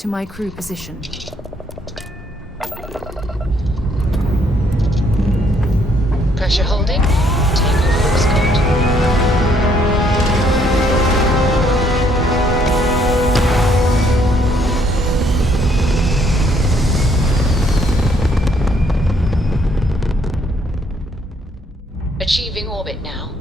to my crew position. Pressure holding. Takeoff looks good. Achieving orbit now.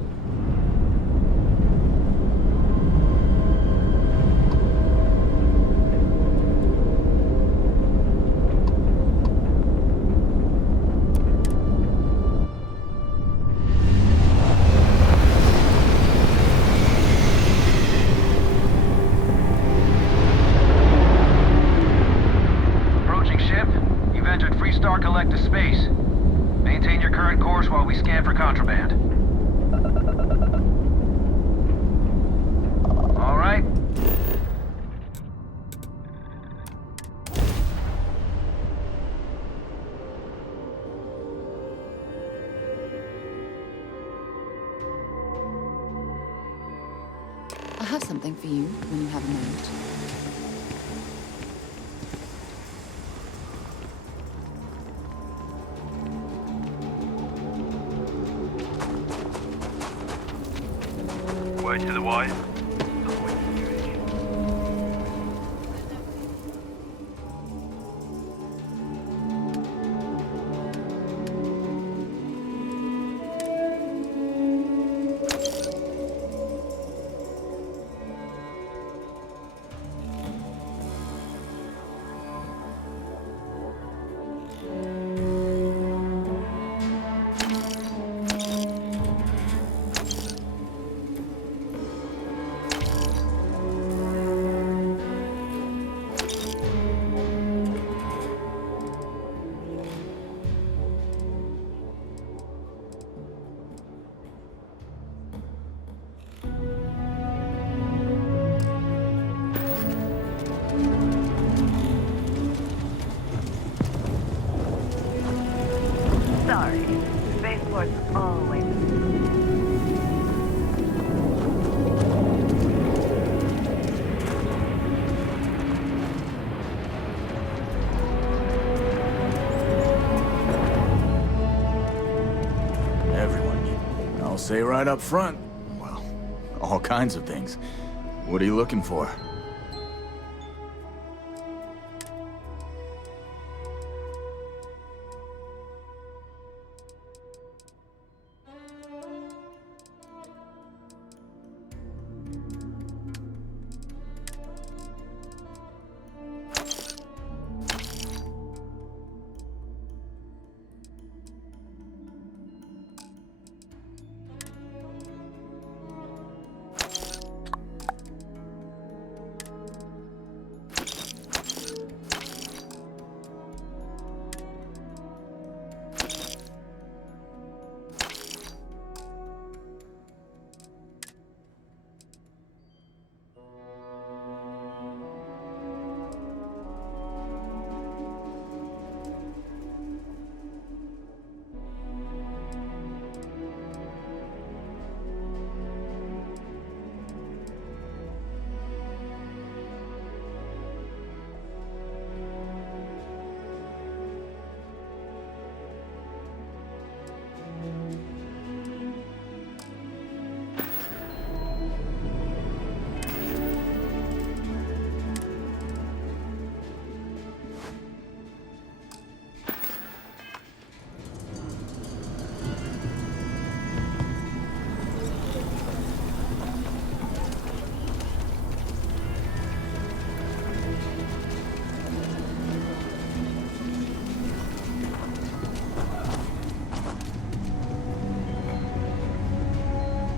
Approaching ship. You've entered Freestar Collective space. Maintain your current course while we scan for contraband. All right. I have something for you when you have a moment. Word to the wise. Sorry. Spaceport's always... Everyone. I'll say right up front. Well, all kinds of things. What are you looking for?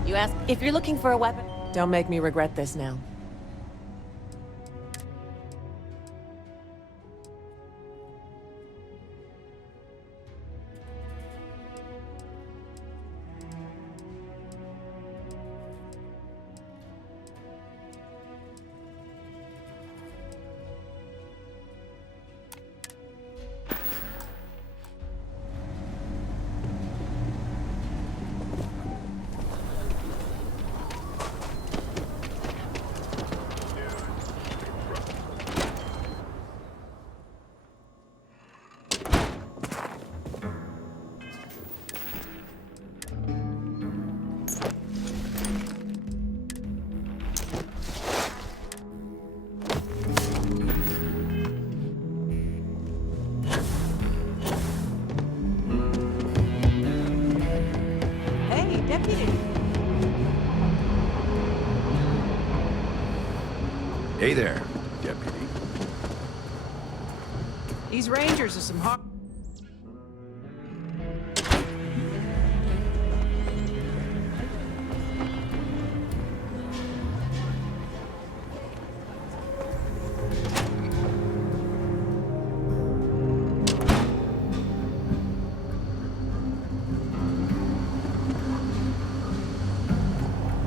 You ask if you're looking for a weapon. Don't make me regret this now. Deputy. Hey there, Deputy. These Rangers are some hard...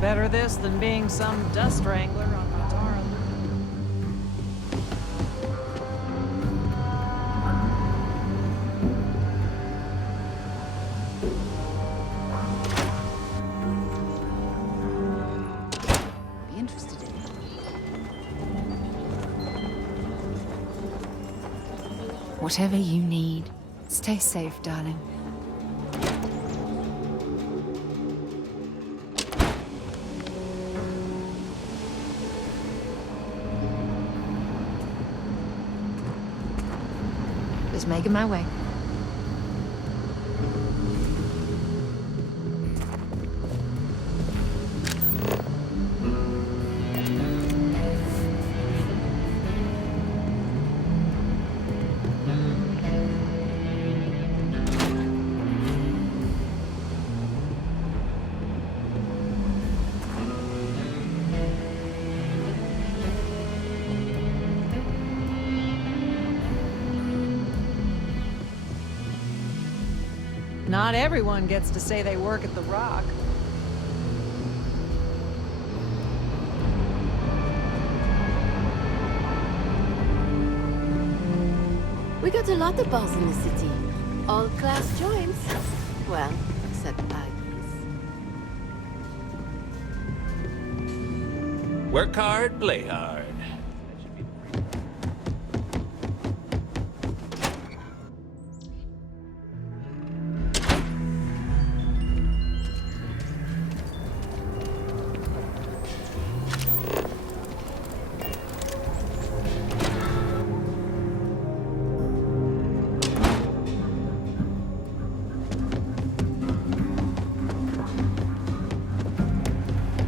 Better this than being some dust wrangler on Matara. Be interested in it. Whatever you need. Stay safe, darling. Just making my way. Not everyone gets to say they work at the Rock. We got a lot of bars in the city. All class joints. Well, except Aggie's. Work hard, play hard.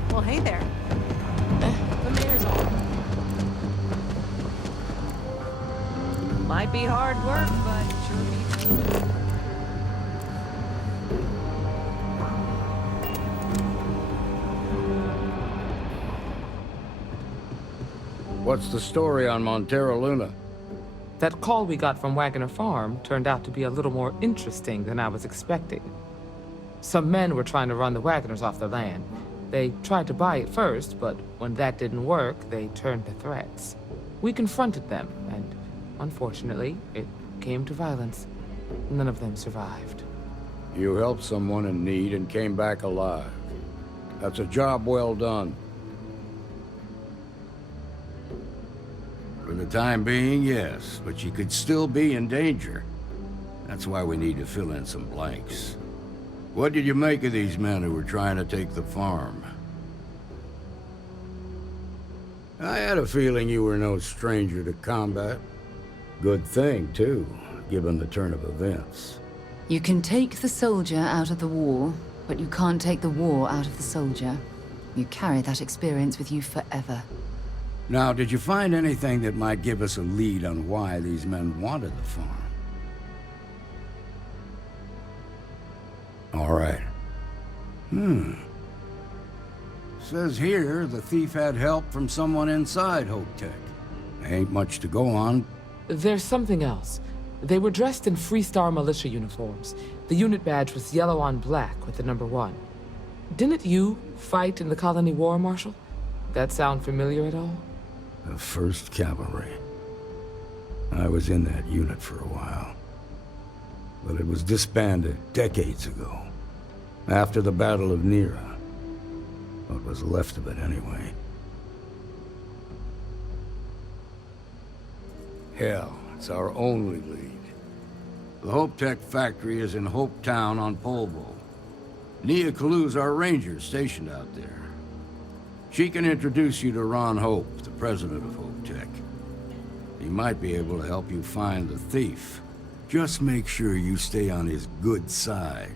Well, hey there. The mayor's on. Might be hard work, but sure beats. What's the story on Montero Luna? That call we got from Wagner Farm turned out to be a little more interesting than I was expecting. Some men were trying to run the Wagners off the land. They tried to buy it first, but when that didn't work, they turned to threats. We confronted them, and unfortunately, it came to violence. None of them survived. You helped someone in need and came back alive. That's a job well done. For the time being, yes, but you could still be in danger. That's why we need to fill in some blanks. What did you make of these men who were trying to take the farm? I had a feeling you were no stranger to combat. Good thing, too, given the turn of events. You can take the soldier out of the war, but you can't take the war out of the soldier. You carry that experience with you forever. Now, did you find anything that might give us a lead on why these men wanted the farm? All right. Says here the thief had help from someone inside Hope Tech. Ain't much to go on. There's something else. They were dressed in Freestar militia uniforms. The unit badge was yellow on black with the number 1. Didn't you fight in the Colony War, Marshal? That sound familiar at all? The 1st Cavalry. I was in that unit for a while. But it was disbanded decades ago. After the Battle of Nera. What was left of it, anyway. Hell, it's our only lead. The Hope Tech factory is in Hope Town on Polvo. Nia Kalu's our ranger stationed out there. She can introduce you to Ron Hope, the president of Hope Tech. He might be able to help you find the thief. Just make sure you stay on his good side.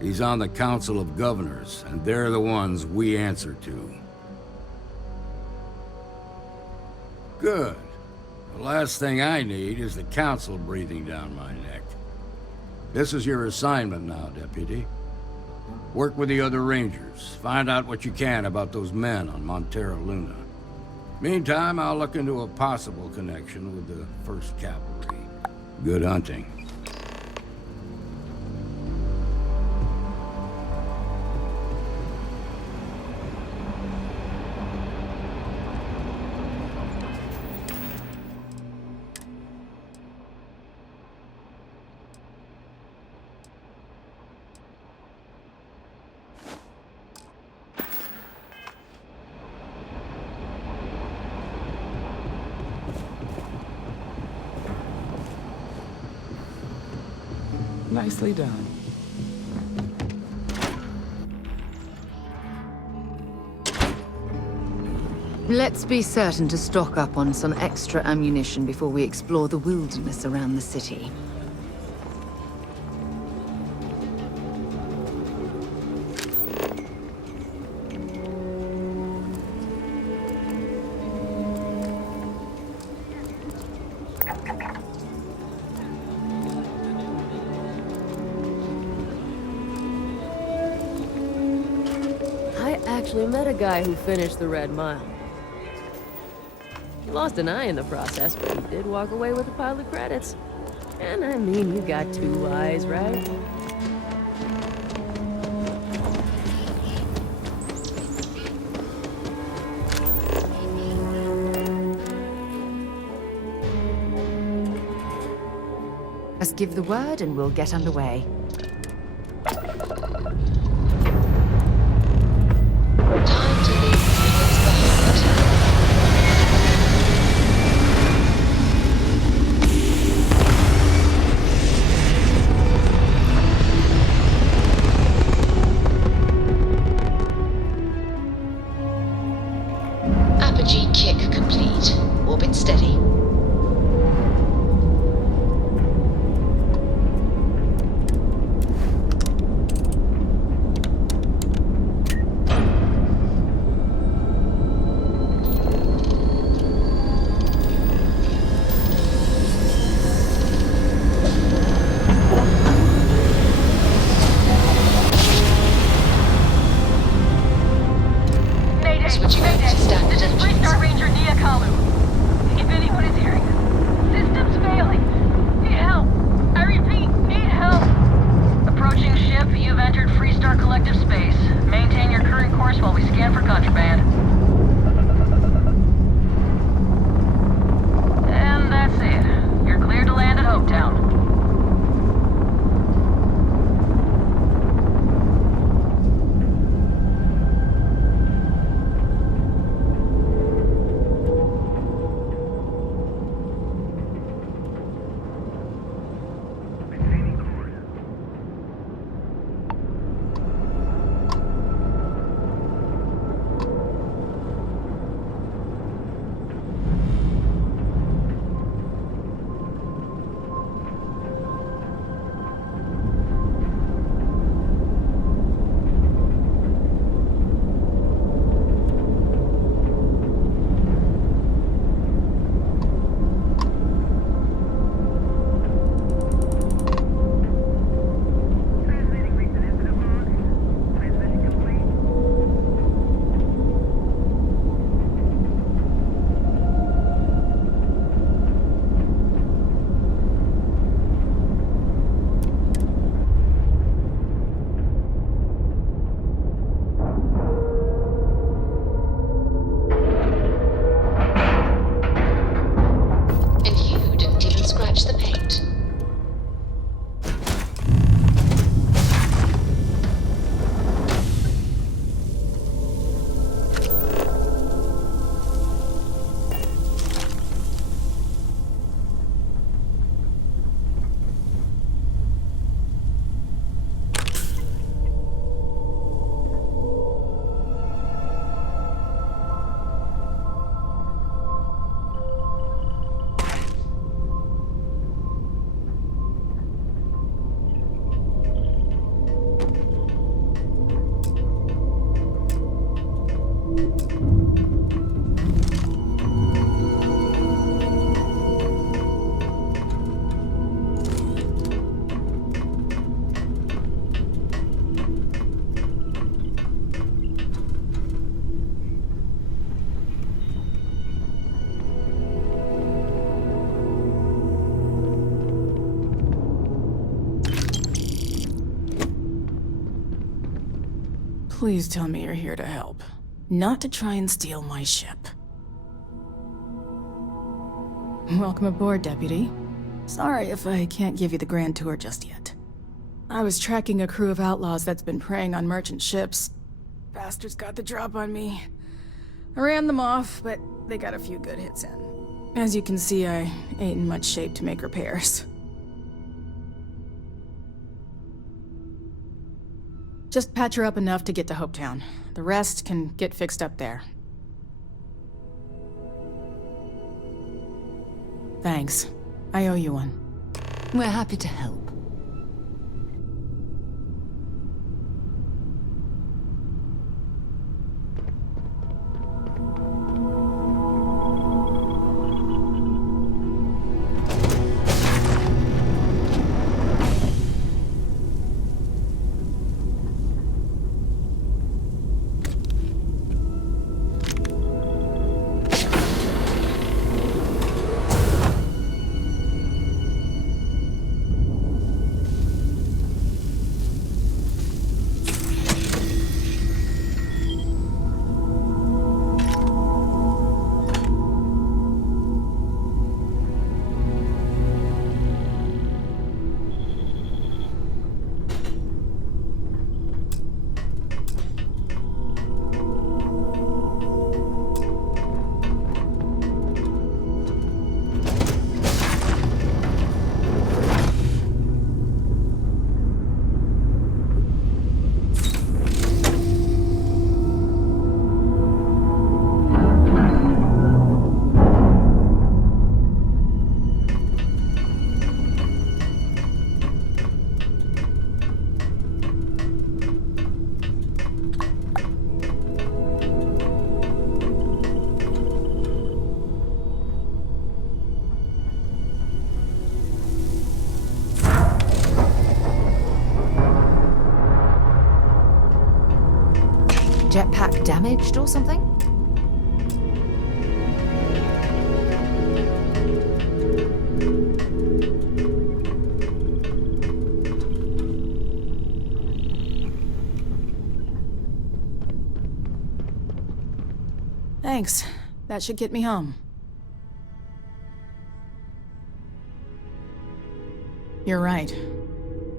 He's on the Council of Governors, and they're the ones we answer to. Good. The last thing I need is the Council breathing down my neck. This is your assignment now, Deputy. Work with the other Rangers. Find out what you can about those men on Montera Luna. Meantime, I'll look into a possible connection with the 1st Cavalry. Good hunting. Nicely done. Let's be certain to stock up on some extra ammunition before we explore the wilderness around the city. I actually met a guy who finished the Red Mile. He lost an eye in the process, but he did walk away with a pile of credits. And I mean, you got 2 eyes, right? Just give the word and we'll get underway. Time to leave things behind. Apogee kick complete. Orbit steady. Please tell me you're here to help, not to try and steal my ship. Welcome aboard, Deputy. Sorry if I can't give you the grand tour just yet. I was tracking a crew of outlaws that's been preying on merchant ships. Bastards got the drop on me. I ran them off, but they got a few good hits in. As you can see, I ain't in much shape to make repairs. Just patch her up enough to get to Hopetown. The rest can get fixed up there. Thanks. I owe you one. We're happy to help. Jetpack damaged or something? Thanks. That should get me home. You're right.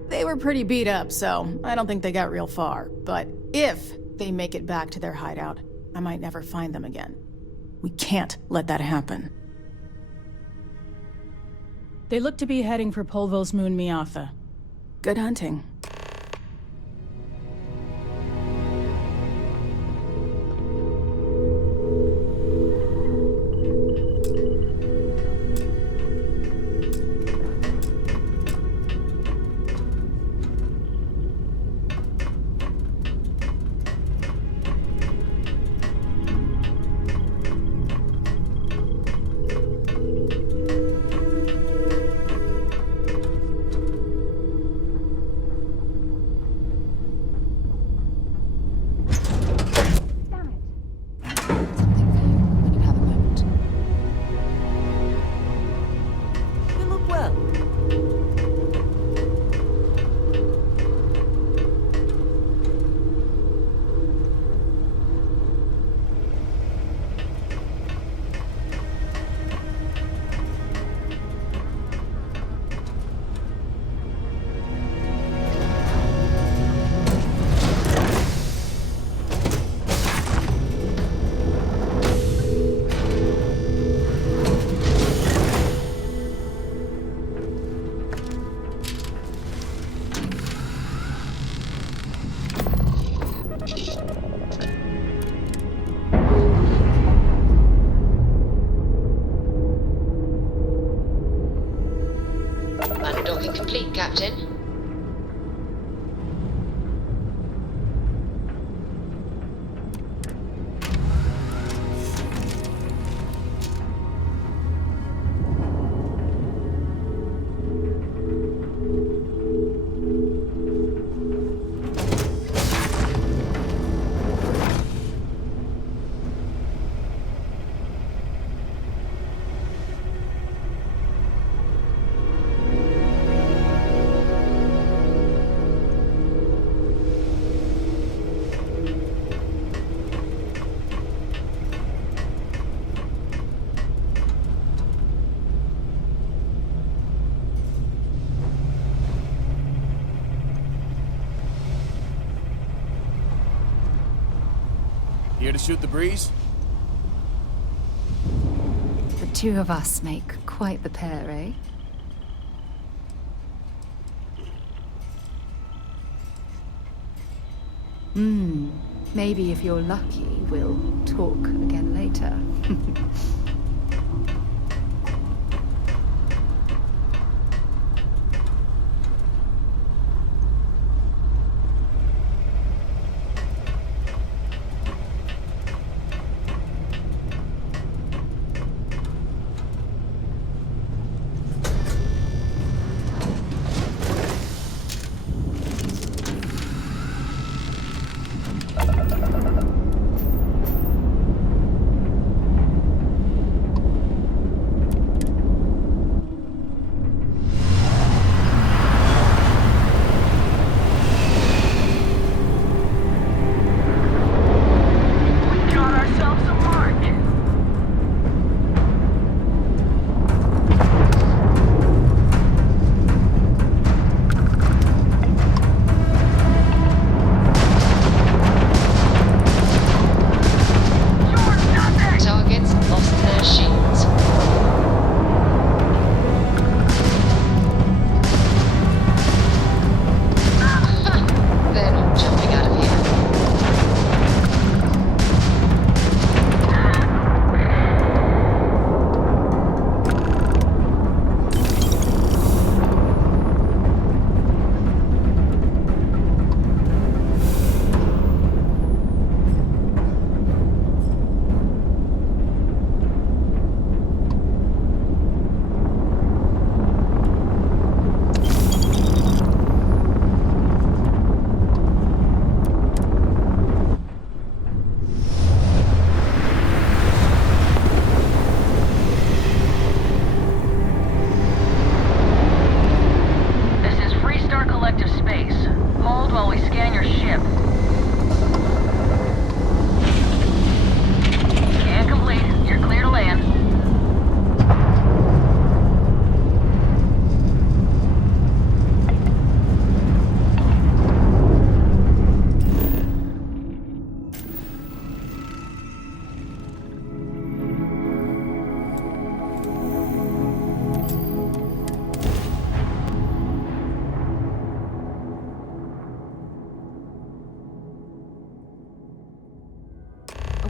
They were pretty beat up, so I don't think they got real far. But if they make it back to their hideout, I might never find them again. We can't let that happen. They look to be heading for Polvo's moon Miatha. Good hunting. Here to shoot the breeze? The two of us make quite the pair, eh? Maybe if you're lucky, we'll talk again later.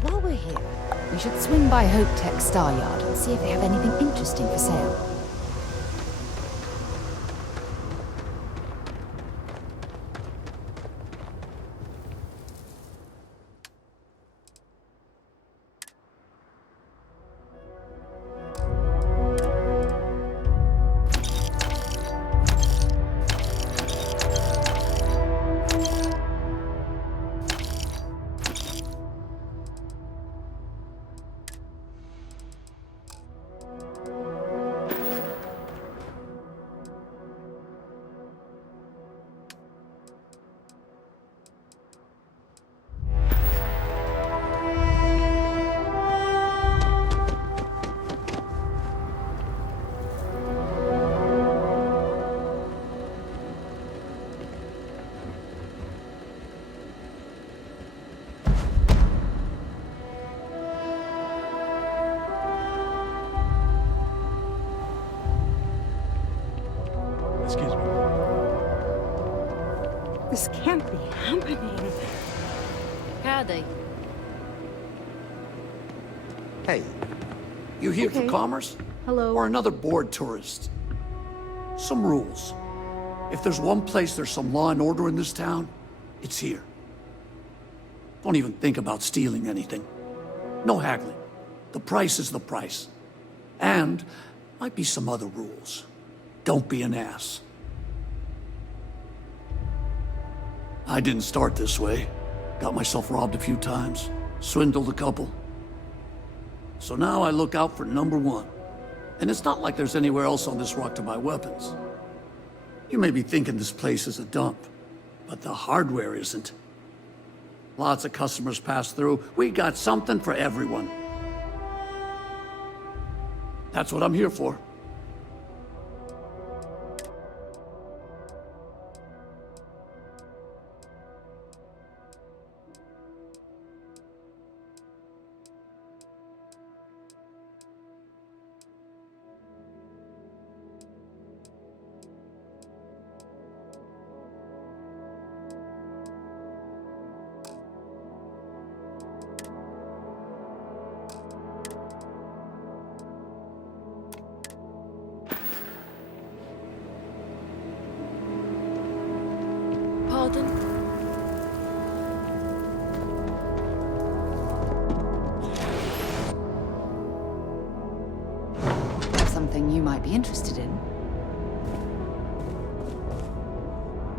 While we're here, We should swing by Hope Tech Star Yard and see if they have anything interesting for sale. Excuse me. This can't be happening. Howdy. Hey, you here for commerce? Hello. Or another bored tourist? Some rules. If there's one place there's some law and order in this town, it's here. Don't even think about stealing anything. No haggling. The price is the price. And might be some other rules. Don't be an ass. I didn't start this way. Got myself robbed a few times, swindled a couple. So now I look out for number one. And it's not like there's anywhere else on this rock to buy weapons. You may be thinking this place is a dump, but the hardware isn't. Lots of customers pass through. We got something for everyone. That's what I'm here for. might be interested in.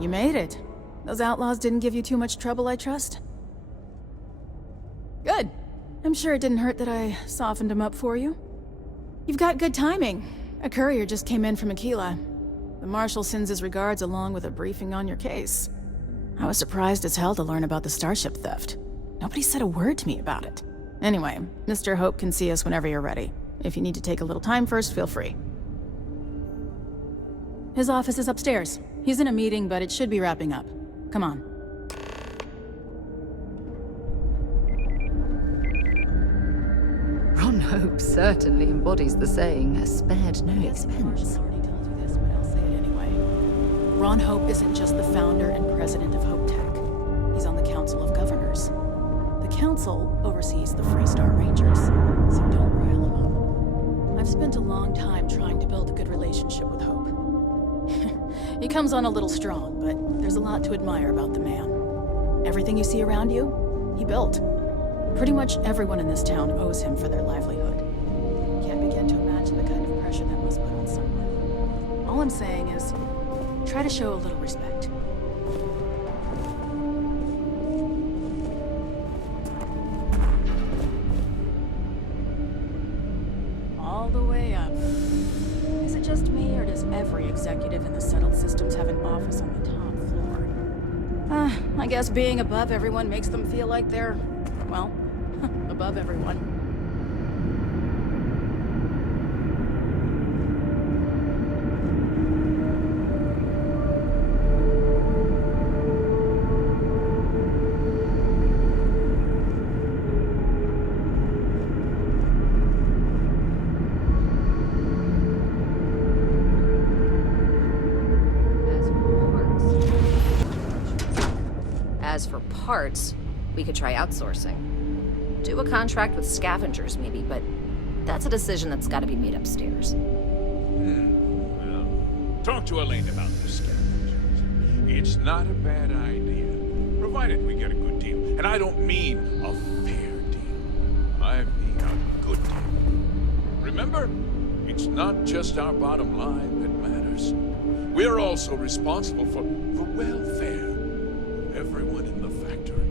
You made it. Those outlaws didn't give you too much trouble, I trust? Good. I'm sure it didn't hurt that I softened them up for you. You've got good timing. A courier just came in from Aquila. The Marshal sends his regards along with a briefing on your case. I was surprised as hell to learn about the starship theft. Nobody said a word to me about it. Anyway, Mr. Hope can see us whenever you're ready. If you need to take a little time first, feel free. His office is upstairs. He's in a meeting, but it should be wrapping up. Come on. Ron Hope certainly embodies the saying, spared no expense. Ron Hope isn't just the founder and president of Hope Tech. He's on the Council of Governors. The Council oversees the Freestar Rangers, so don't rile him up. I've spent a long time trying to build a good relationship with Hope. He comes on a little strong, but there's a lot to admire about the man. Everything you see around you, he built. Pretty much everyone in this town owes him for their livelihood. Can't begin to imagine the kind of pressure that must put on someone. All I'm saying is, try to show a little respect. All the way up. Is it just me, or does every executive in the settled systems have an office on the top floor? I guess being above everyone makes them feel like they're, well, above everyone. As for parts, we could try outsourcing. Do a contract with scavengers, maybe, but that's a decision that's got to be made upstairs. Well, talk to Elaine about the scavengers. It's not a bad idea, provided we get a good deal. And I don't mean a fair deal. I mean a good deal. Remember, it's not just our bottom line that matters. We're also responsible for welfare. Everyone in the factory.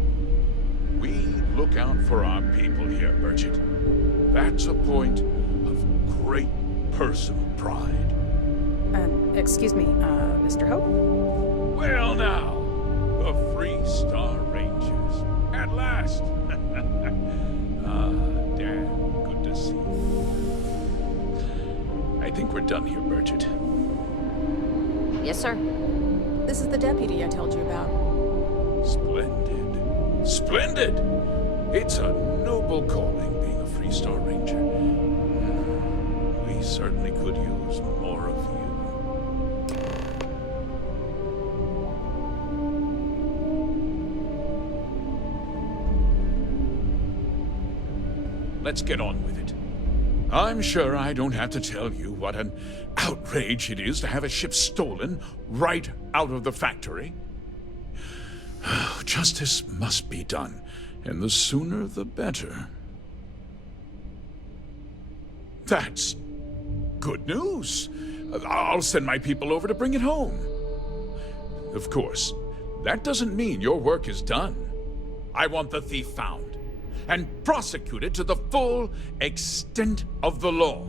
We look out for our people here, Bridget. That's a point of great personal pride. Excuse me, Mr. Hope? Well now, the Freestar Rangers. At last. Dan, good to see you. I think we're done here, Bridget. Yes, sir. This is the deputy I told you about. Splendid. Splendid! It's a noble calling being a Freestar Ranger. We certainly could use more of you. Let's get on with it. I'm sure I don't have to tell you what an outrage it is to have a ship stolen right out of the factory. Justice must be done, and the sooner the better. That's good news. I'll send my people over to bring it home. Of course, that doesn't mean your work is done. I want the thief found and prosecuted to the full extent of the law.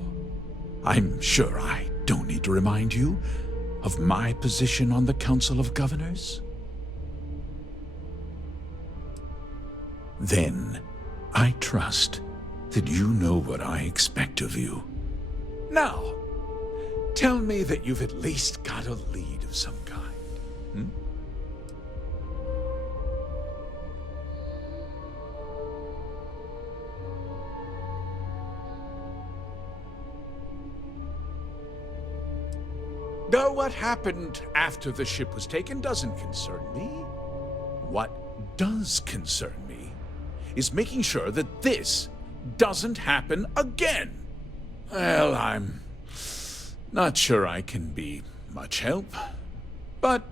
I'm sure I don't need to remind you of my position on the Council of Governors. Then, I trust that you know what I expect of you. Now, tell me that you've at least got a lead of some kind. Though what happened after the ship was taken doesn't concern me. What does concern me is making sure that this doesn't happen again. Well, I'm not sure I can be much help, but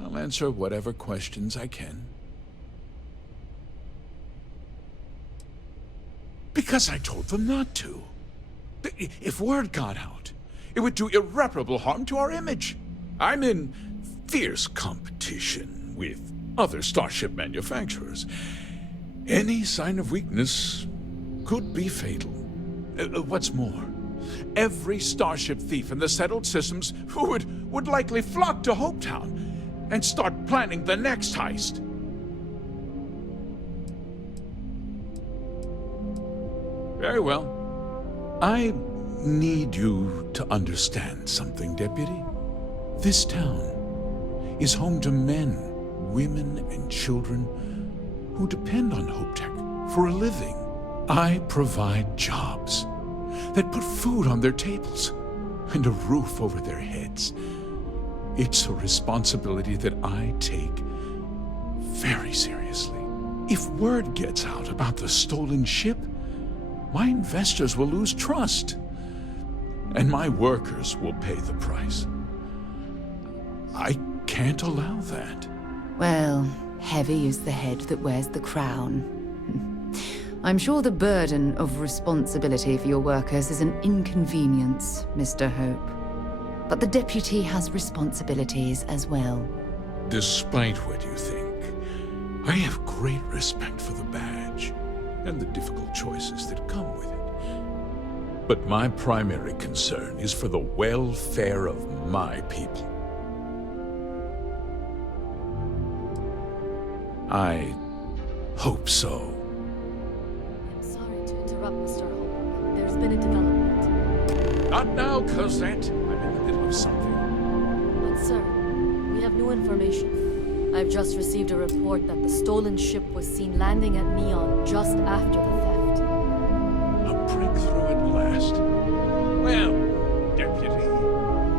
I'll answer whatever questions I can. Because I told them not to. If word got out, It would do irreparable harm to our image. I'm in fierce competition with other starship manufacturers. Any sign of weakness could be fatal. What's more, every starship thief in the settled systems would likely flock to Hopetown and start planning the next heist. Very well. I need you to understand something, Deputy. This town is home to men, women, and children who depend on HopeTech for a living. I provide jobs that put food on their tables and a roof over their heads. It's a responsibility that I take very seriously. If word gets out about the stolen ship, my investors will lose trust, and my workers will pay the price. I can't allow that. Well, heavy is the head that wears the crown. I'm sure the burden of responsibility for your workers is an inconvenience, Mr. Hope. But the deputy has responsibilities as well. Despite what you think, I have great respect for the badge and the difficult choices that come with it. But my primary concern is for the welfare of my people. I hope so. I'm sorry to interrupt, Mr. Hope. There's been a development. Not now, Cosette. I'm in the middle of something. But sir, we have new information. I've just received a report that the stolen ship was seen landing at Neon just after the theft. A breakthrough at last. Well, Deputy,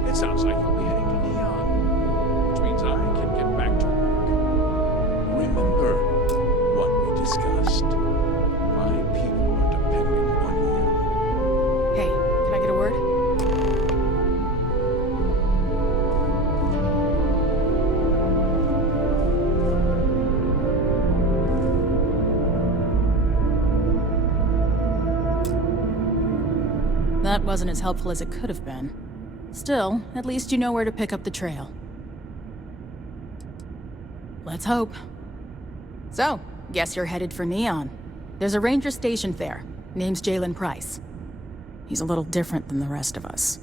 it sounds like you'll be heading to Neon, which means I can get back to work. Remember what we discussed. My people are depending on you. Hey, can I get a word? That wasn't as helpful as it could have been. Still, at least you know where to pick up the trail. Let's hope. So, guess you're headed for Neon. There's a ranger stationed there. Name's Jalen Price. He's a little different than the rest of us.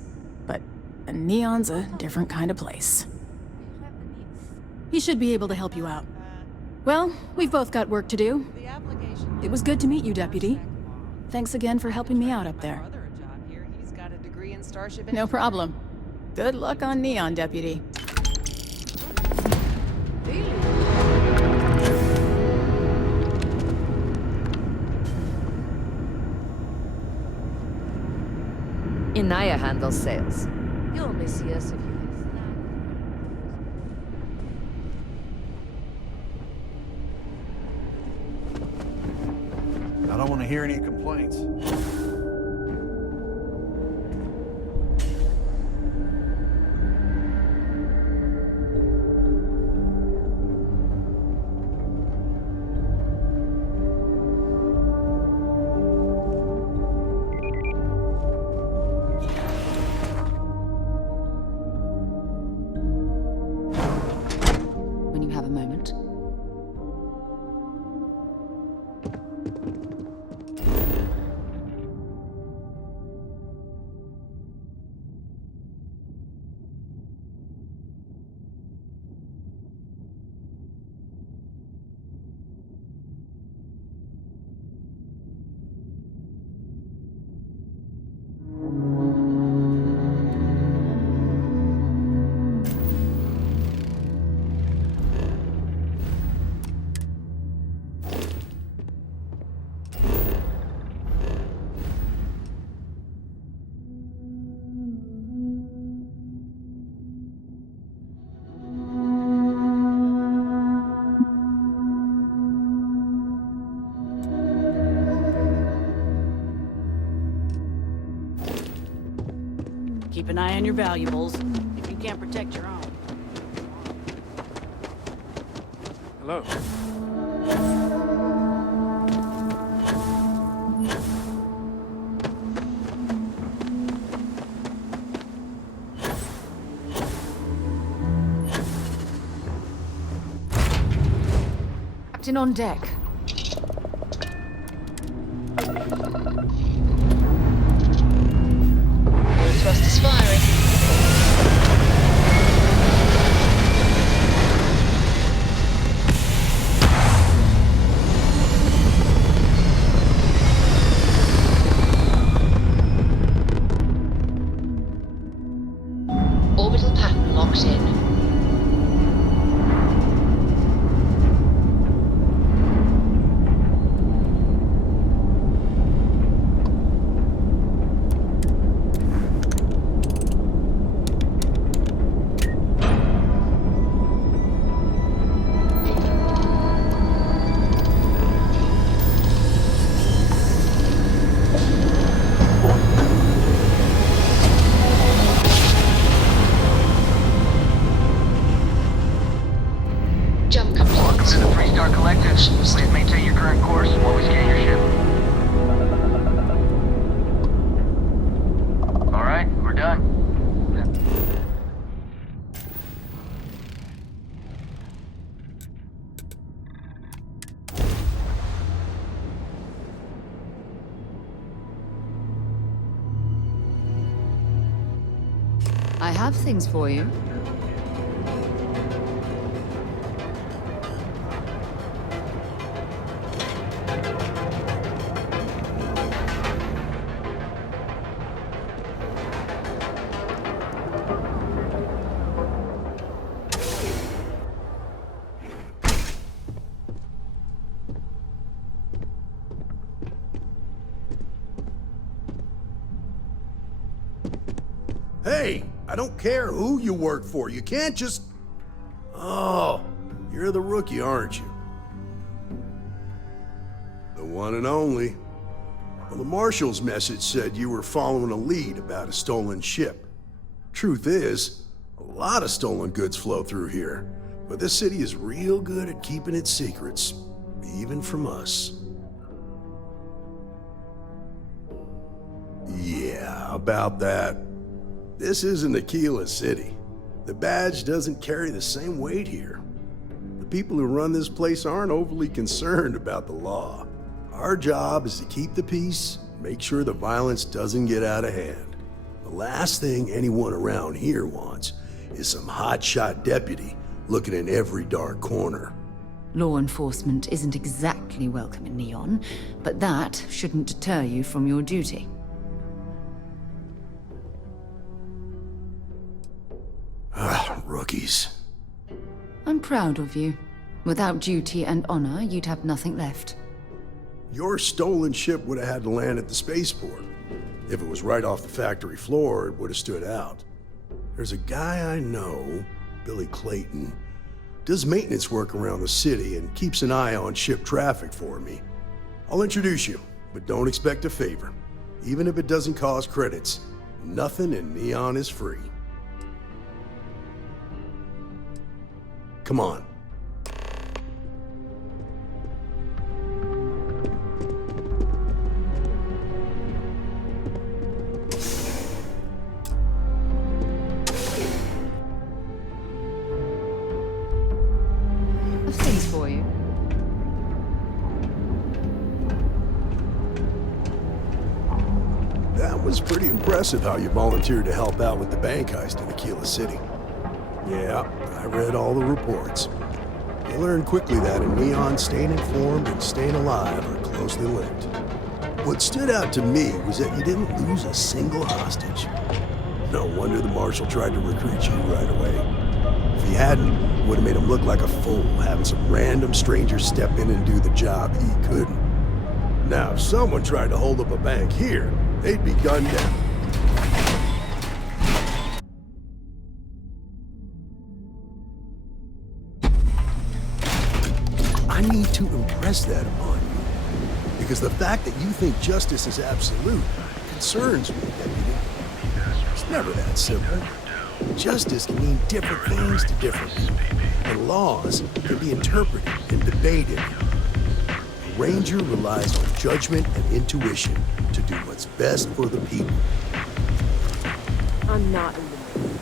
But Neon's a different kind of place. He should be able to help you out. Well, we've both got work to do. It was good to meet you, Deputy. Thanks again for helping me out up there. No problem. Good luck on Neon, Deputy. Inaya handles sales. You'll only see us if you... I don't want to hear any complaints. When you have a moment. Keep an eye on your valuables, if you can't protect your own. Hello. Captain on deck. Thrust is firing. Orbital pattern locked in. Jump complete. Welcome to the Freestar Collective. Please maintain your current course while we scan your ship. All right, we're done. I have things for you. Hey, I don't care who you work for. You can't just... Oh, you're the rookie, aren't you? The one and only. Well, the Marshal's message said you were following a lead about a stolen ship. Truth is, a lot of stolen goods flow through here, but this city is real good at keeping its secrets, even from us. Yeah, about that. This isn't Aquila City. The badge doesn't carry the same weight here. The people who run this place aren't overly concerned about the law. Our job is to keep the peace, make sure the violence doesn't get out of hand. The last thing anyone around here wants is some hotshot deputy looking in every dark corner. Law enforcement isn't exactly welcome in Neon, but that shouldn't deter you from your duty. Rookies. I'm proud of you. Without duty and honor, you'd have nothing left. Your stolen ship would have had to land at the spaceport. If it was right off the factory floor, it would have stood out. There's a guy I know, Billy Clayton, does maintenance work around the city and keeps an eye on ship traffic for me. I'll introduce you, but don't expect a favor. Even if it doesn't cause credits, nothing in Neon is free. Come on. I've things for you. That was pretty impressive how you volunteered to help out with the bank heist in Aquila City. Yeah, I read all the reports. You learned quickly that in Neon, staying informed and staying alive are closely linked. What stood out to me was that you didn't lose a single hostage. No wonder the Marshal tried to recruit you right away. If he hadn't, it would have made him look like a fool, having some random stranger step in and do the job he couldn't. Now, if someone tried to hold up a bank here, they'd be gunned down. I need to impress that upon you, because the fact that you think justice is absolute concerns me, Deputy. It's never that simple. Justice can mean different things to different people, and laws can be interpreted and debated. A ranger relies on judgment and intuition to do what's best for the people. I'm not in the mood.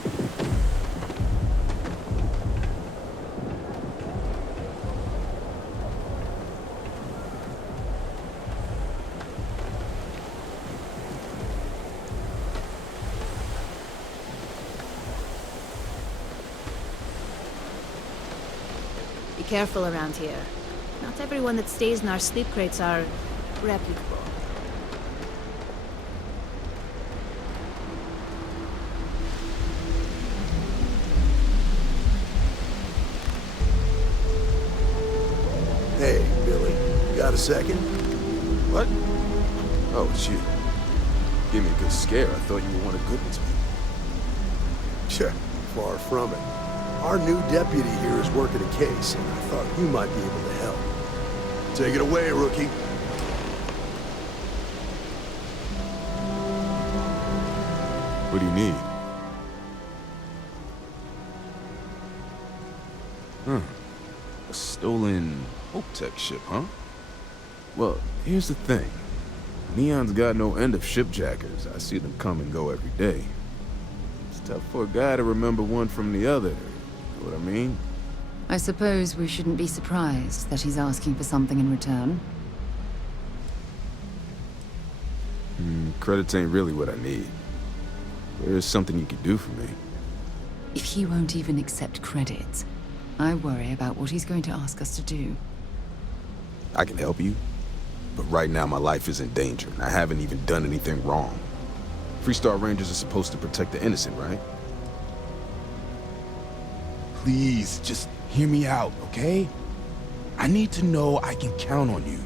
careful around here. Not everyone that stays in our sleep crates are reputable. Hey, Billy, you got a second? What? Oh, it's you. Gave me a good scare. I thought you were one of Goodman's people. Sure, far from it. Our new deputy here is working a case, and I thought you might be able to help. Take it away, rookie. What do you need? A stolen Hope-Tech ship, huh? Well, here's the thing. Neon's got no end of shipjackers. I see them come and go every day. It's tough for a guy to remember one from the other. You know what I mean? I suppose we shouldn't be surprised that he's asking for something in return. Credits ain't really what I need. There's something you could do for me. If he won't even accept credits, I worry about what he's going to ask us to do. I can help you, but right now my life is in danger, and I haven't even done anything wrong. Freestar Rangers are supposed to protect the innocent, right? Please, just hear me out, okay? I need to know I can count on you.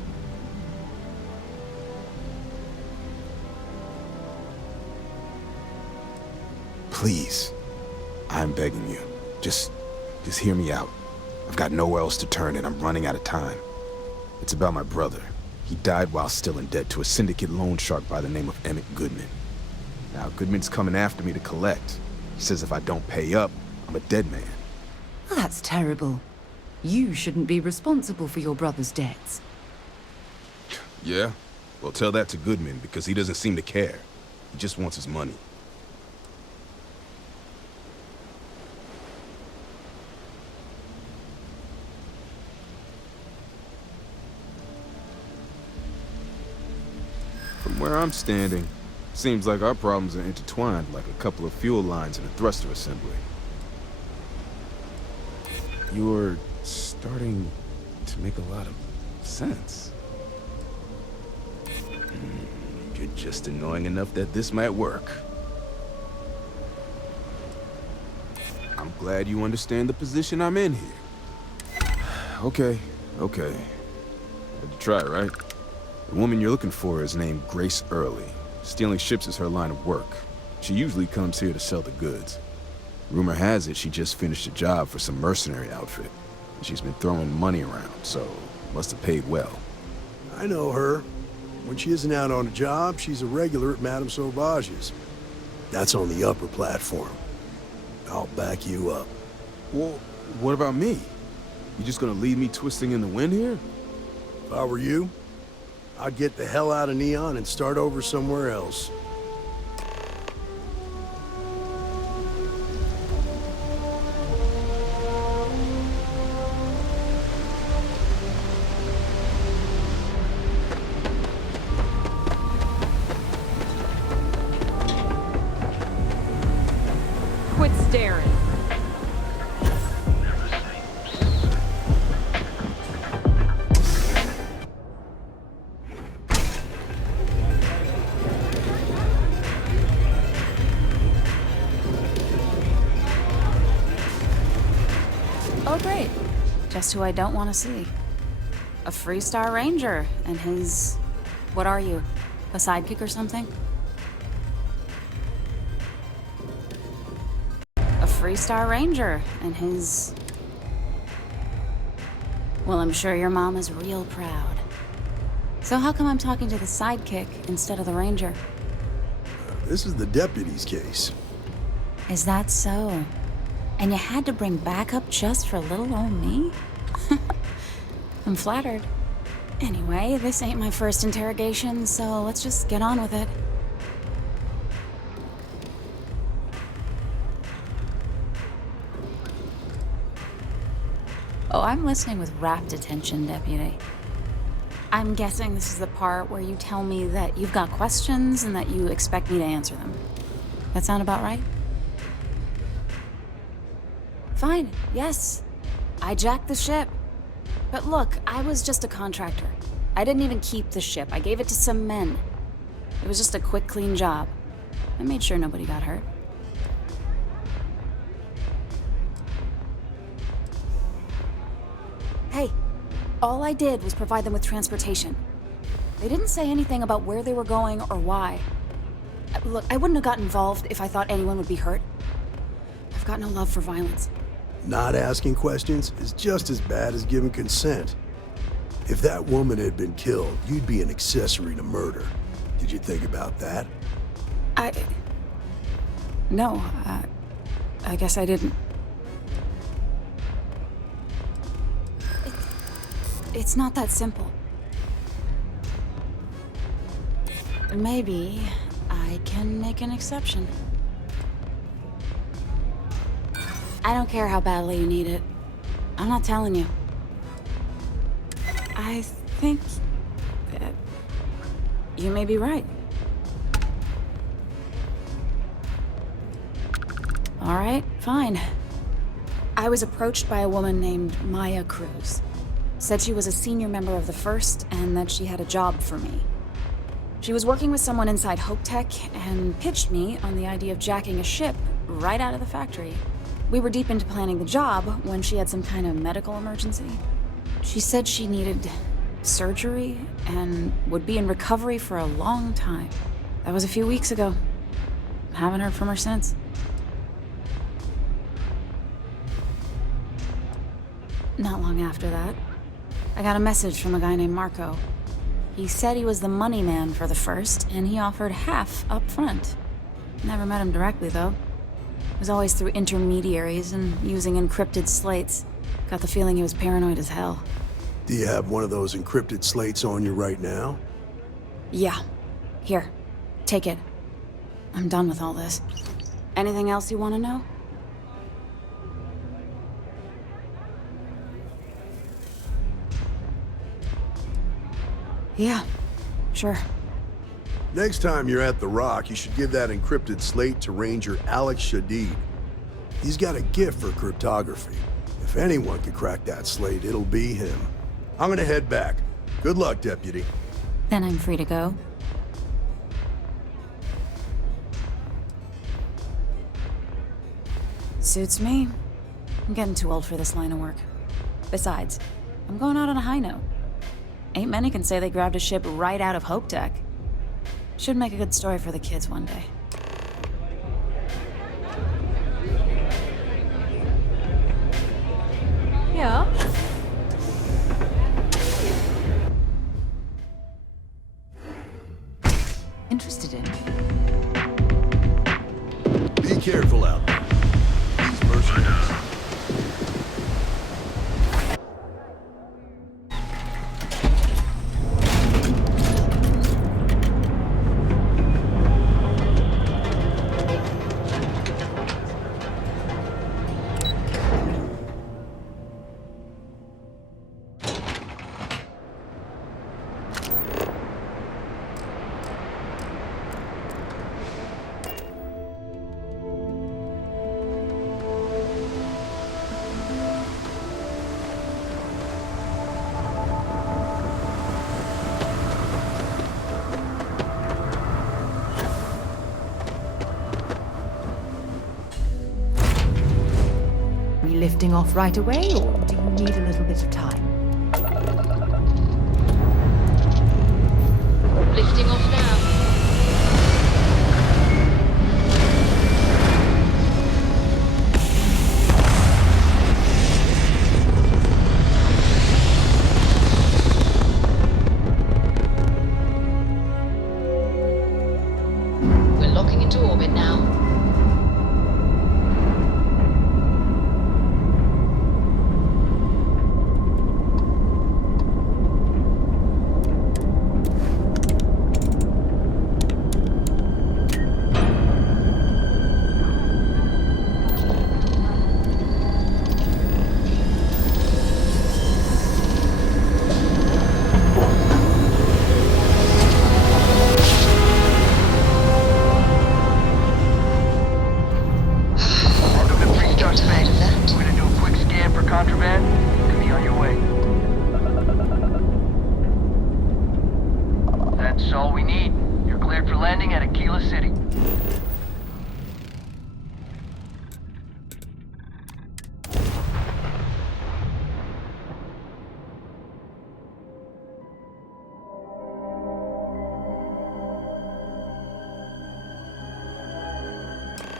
Please, I'm begging you. Just hear me out. I've got nowhere else to turn and I'm running out of time. It's about my brother. He died while still in debt to a syndicate loan shark by the name of Emmett Goodman. Now, Goodman's coming after me to collect. He says if I don't pay up, I'm a dead man. Well, that's terrible. You shouldn't be responsible for your brother's debts. Yeah? Well, tell that to Goodman because he doesn't seem to care. He just wants his money. From where I'm standing, seems like our problems are intertwined like a couple of fuel lines in a thruster assembly. You're starting to make a lot of sense. You're just annoying enough that this might work. I'm glad you understand the position I'm in here. Okay. Had to try, right? The woman you're looking for is named Grace Early. Stealing ships is her line of work. She usually comes here to sell the goods. Rumor has it she just finished a job for some mercenary outfit. She's been throwing money around, so must have paid well. I know her. When she isn't out on a job, she's a regular at Madame Sauvage's. That's on the upper platform. I'll back you up. Well, what about me? You just gonna leave me twisting in the wind here? If I were you, I'd get the hell out of Neon and start over somewhere else. Quit staring. Oh, great. Just who I don't want to see. A Freestar Ranger and his... What are you? A sidekick or something? A Freestar Ranger and his... Well, I'm sure your mom is real proud. So how come I'm talking to the sidekick instead of the Ranger? This is the deputy's case. Is that so? And you had to bring backup just for little old me? I'm flattered. Anyway, this ain't my first interrogation, so let's just get on with it. Oh, I'm listening with rapt attention, Deputy. I'm guessing this is the part where you tell me that you've got questions and that you expect me to answer them. That sound about right? Fine, yes. I jacked the ship. But look, I was just a contractor. I didn't even keep the ship. I gave it to some men. It was just a quick, clean job. I made sure nobody got hurt. Hey, all I did was provide them with transportation. They didn't say anything about where they were going or why. Look, I wouldn't have got involved if I thought anyone would be hurt. I've got no love for violence. Not asking questions is just as bad as giving consent. If that woman had been killed, you'd be an accessory to murder. Did you think about that? No, I guess I didn't. It's not that simple. Maybe I can make an exception. I don't care how badly you need it. I'm not telling you. I think that you may be right. All right, fine. I was approached by a woman named Maya Cruz. Said she was a senior member of the First and that she had a job for me. She was working with someone inside Hope Tech and pitched me on the idea of jacking a ship right out of the factory. We were deep into planning the job when she had some kind of medical emergency. She said she needed surgery and would be in recovery for a long time. That was a few weeks ago. Haven't heard from her since. Not long after that, I got a message from a guy named Marco. He said he was the money man for the First, and he offered half up front. Never met him directly, though. It was always through intermediaries and using encrypted slates. Got the feeling he was paranoid as hell. Do you have one of those encrypted slates on you right now? Yeah. Here. Take it. I'm done with all this. Anything else you want to know? Yeah, sure. Next time you're at the Rock, you should give that encrypted slate to Ranger Alex Shadid. He's got a gift for cryptography. If anyone could crack that slate, it'll be him. I'm gonna head back. Good luck, Deputy. Then I'm free to go. Suits me. I'm getting too old for this line of work. Besides, I'm going out on a high note. Ain't many can say they grabbed a ship right out of Hope Tech. Should make a good story for the kids one day. Yeah. Interested in? Be careful out there. These mercenaries. We lifting off right away, or do you need a little bit of time? Lifting off now. We're locking into orbit now. That's all we need. You're cleared for landing at Aquila City.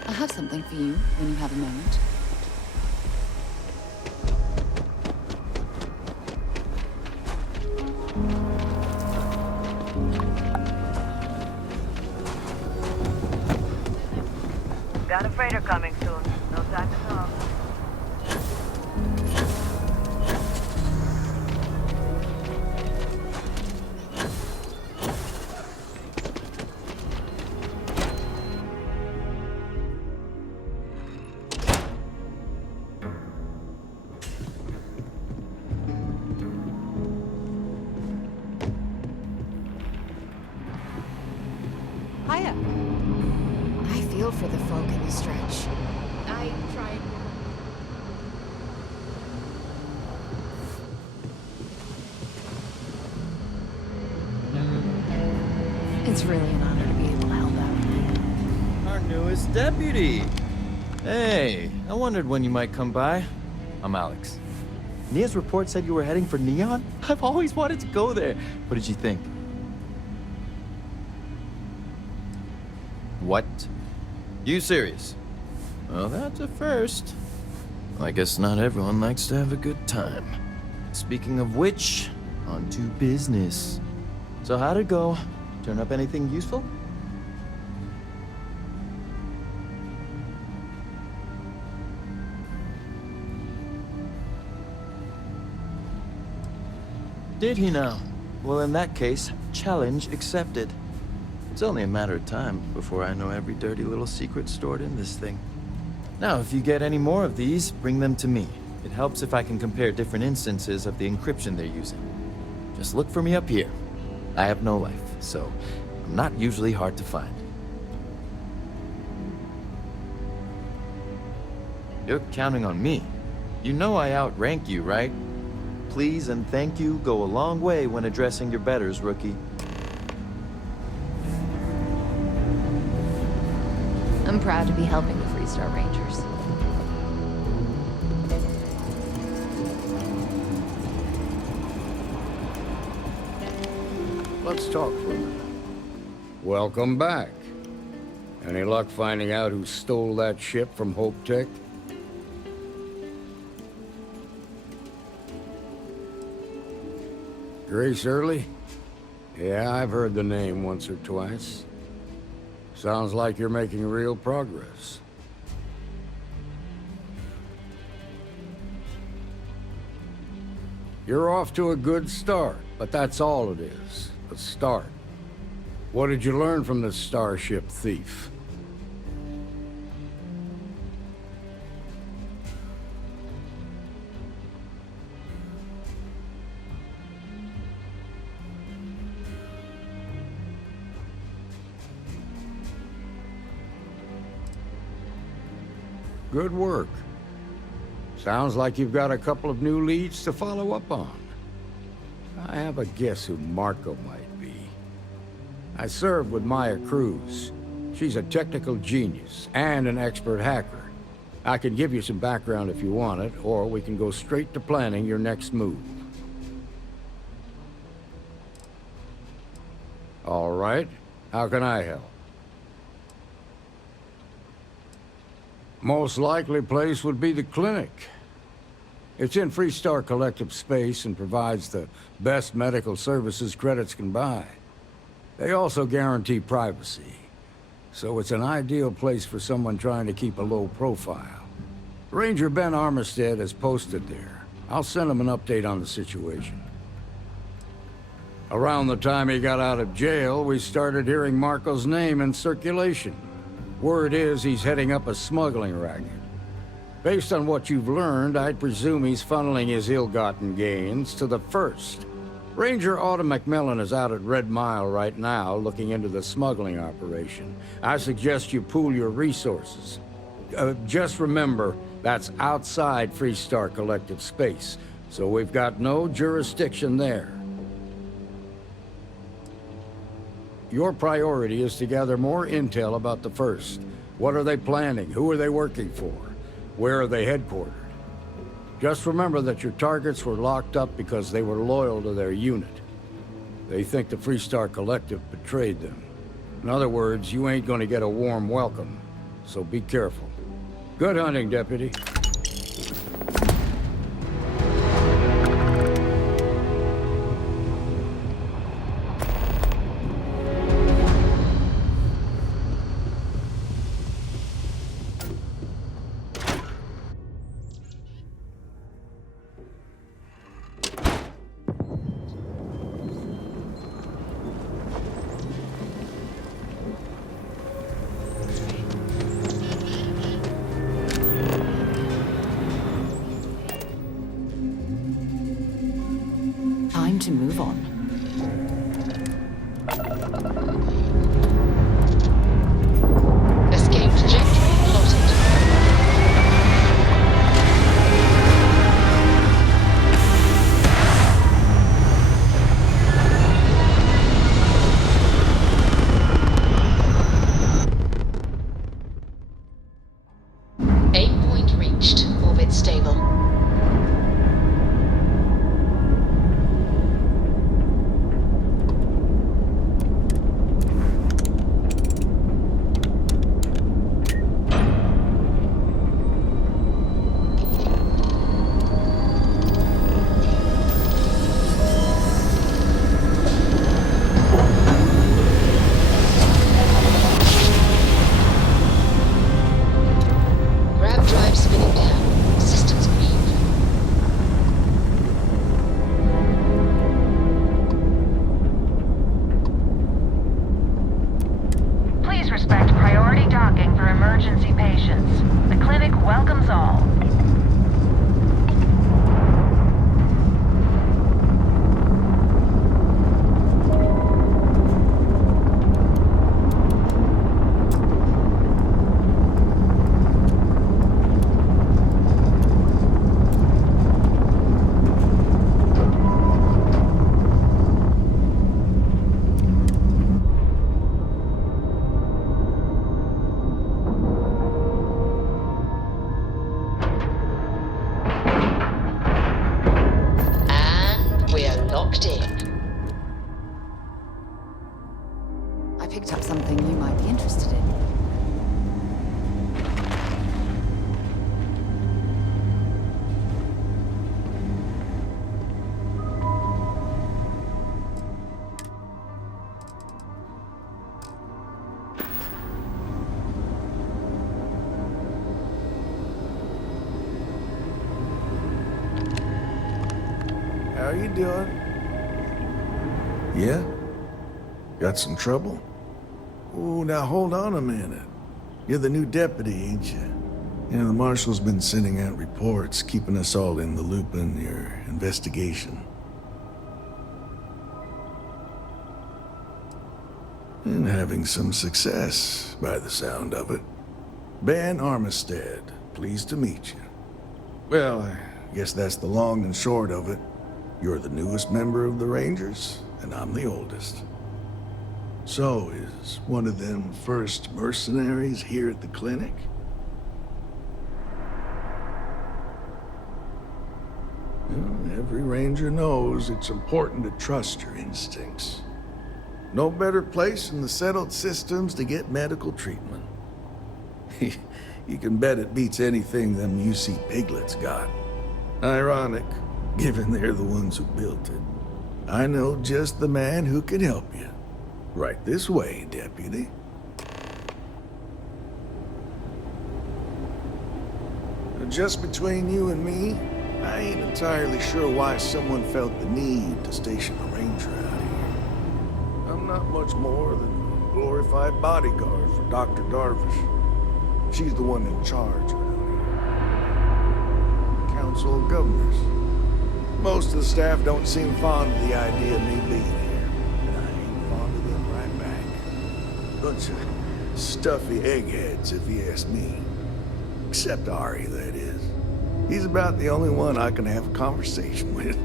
I have something for you when you have a moment. Got a freighter coming soon. No time to talk. Hiya. I feel for the folk in the stretch. I tried. It's really an honor to be able to help out. Our newest deputy. Hey, I wondered when you might come by. I'm Alex. Nia's report said you were heading for Neon? I've always wanted to go there. What did you think? What? You serious? Well, that's a first. I guess not everyone likes to have a good time. Speaking of which, on to business. So how'd it go? Turn up anything useful? Did he now? Well, in that case, challenge accepted. It's only a matter of time before I know every dirty little secret stored in this thing. Now, if you get any more of these, bring them to me. It helps if I can compare different instances of the encryption they're using. Just look for me up here. I have no life, so I'm not usually hard to find. You're counting on me. You know I outrank you, right? Please and thank you go a long way when addressing your betters, rookie. I'm proud to be helping the Freestar Rangers. Let's talk for a minute. Welcome back. Any luck finding out who stole that ship from Hope Tech? Grace Early? Yeah, I've heard the name once or twice. Sounds like you're making real progress. You're off to a good start, but that's all it is. A start. What did you learn from the starship thief? Good work. Sounds like you've got a couple of new leads to follow up on. I have a guess who Marco might be. I served with Maya Cruz. She's a technical genius and an expert hacker. I can give you some background if you want it, or we can go straight to planning your next move. All right. How can I help? Most likely place would be the clinic. It's in Freestar Collective space and provides the best medical services credits can buy. They also guarantee privacy, so it's an ideal place for someone trying to keep a low profile. Ranger Ben Armistead is posted there. I'll send him an update on the situation. Around the time he got out of jail, we started hearing Marco's name in circulation. Word is he's heading up a smuggling racket. Based on what you've learned, I'd presume he's funneling his ill-gotten gains to the First. Ranger Autumn McMillan is out at Red Mile right now, looking into the smuggling operation. I suggest you pool your resources. Just remember, that's outside Freestar Collective space, so we've got no jurisdiction there. Your priority is to gather more intel about the First. What are they planning? Who are they working for? Where are they headquartered? Just remember that your targets were locked up because they were loyal to their unit. They think the Freestar Collective betrayed them. In other words, you ain't gonna get a warm welcome, so be careful. Good hunting, Deputy. Time to move on. Escape trajectory plotted. Aim point reached. Orbit stable. Grab drive spinning down. Systems green. Please respect priority docking for emergency patients. The clinic welcomes all. And we're locked in. I picked up something you might be interested in. How you doing? Yeah? Got some trouble? Oh, now hold on a minute. You're the new deputy, ain't you? You know, the marshal's been sending out reports, keeping us all in the loop in your investigation. And having some success, by the sound of it. Ben Armistead, pleased to meet you. Well, I guess that's the long and short of it. You're the newest member of the Rangers, and I'm the oldest. So, is one of them first mercenaries here at the clinic? Well, every Ranger knows it's important to trust your instincts. No better place in the settled systems to get medical treatment. You can bet it beats anything them UC piglets got. Ironic, given they're the ones who built it. I know just the man who can help you. Right this way, Deputy. Just between you and me, I ain't entirely sure why someone felt the need to station a ranger out here. I'm not much more than a glorified bodyguard for Dr. Darvish. She's the one in charge around here. Council of Governors. Most of the staff don't seem fond of the idea of me being here, and I ain't fond of them right back. Bunch of stuffy eggheads, if you ask me. Except Ari, that is. He's about the only one I can have a conversation with.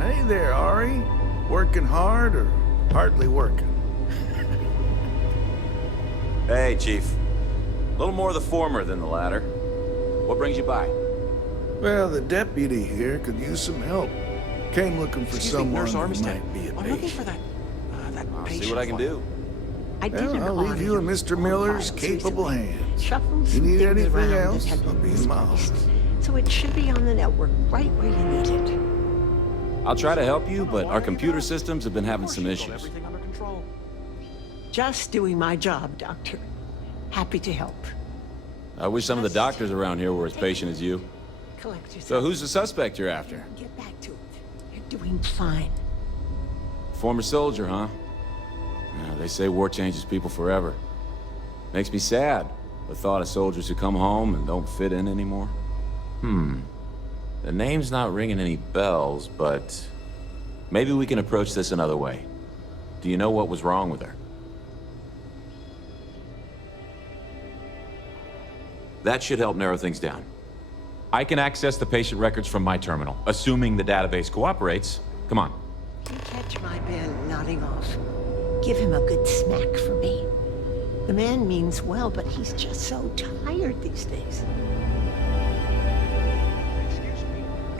Hey there, Ari. Working hard or hardly working? Hey, Chief. A little more of the former than the latter. What brings you by? Well, the deputy here could use some help. Came looking for someone Nurse who Armistead. might be a I'm looking patient. for that patient. See what I can do. Well, I'll leave you in Mr. Miller's capable hands. If you need anything else, I'll be in my office. So it should be on the network right where you need it. I'll try to help you, but our computer systems have been having some issues. Just doing my job, Doctor. Happy to help. I wish some of the doctors around here were as patient as you. Collect yourself. So who's the suspect you're after? Get back to it. You're doing fine. Former soldier, huh? Yeah, they say war changes people forever. Makes me sad, the thought of soldiers who come home and don't fit in anymore. The name's not ringing any bells, but maybe we can approach this another way. Do you know what was wrong with her? That should help narrow things down. I can access the patient records from my terminal, assuming the database cooperates. Come on. You catch my man nodding off. Give him a good smack for me. The man means well, but he's just so tired these days.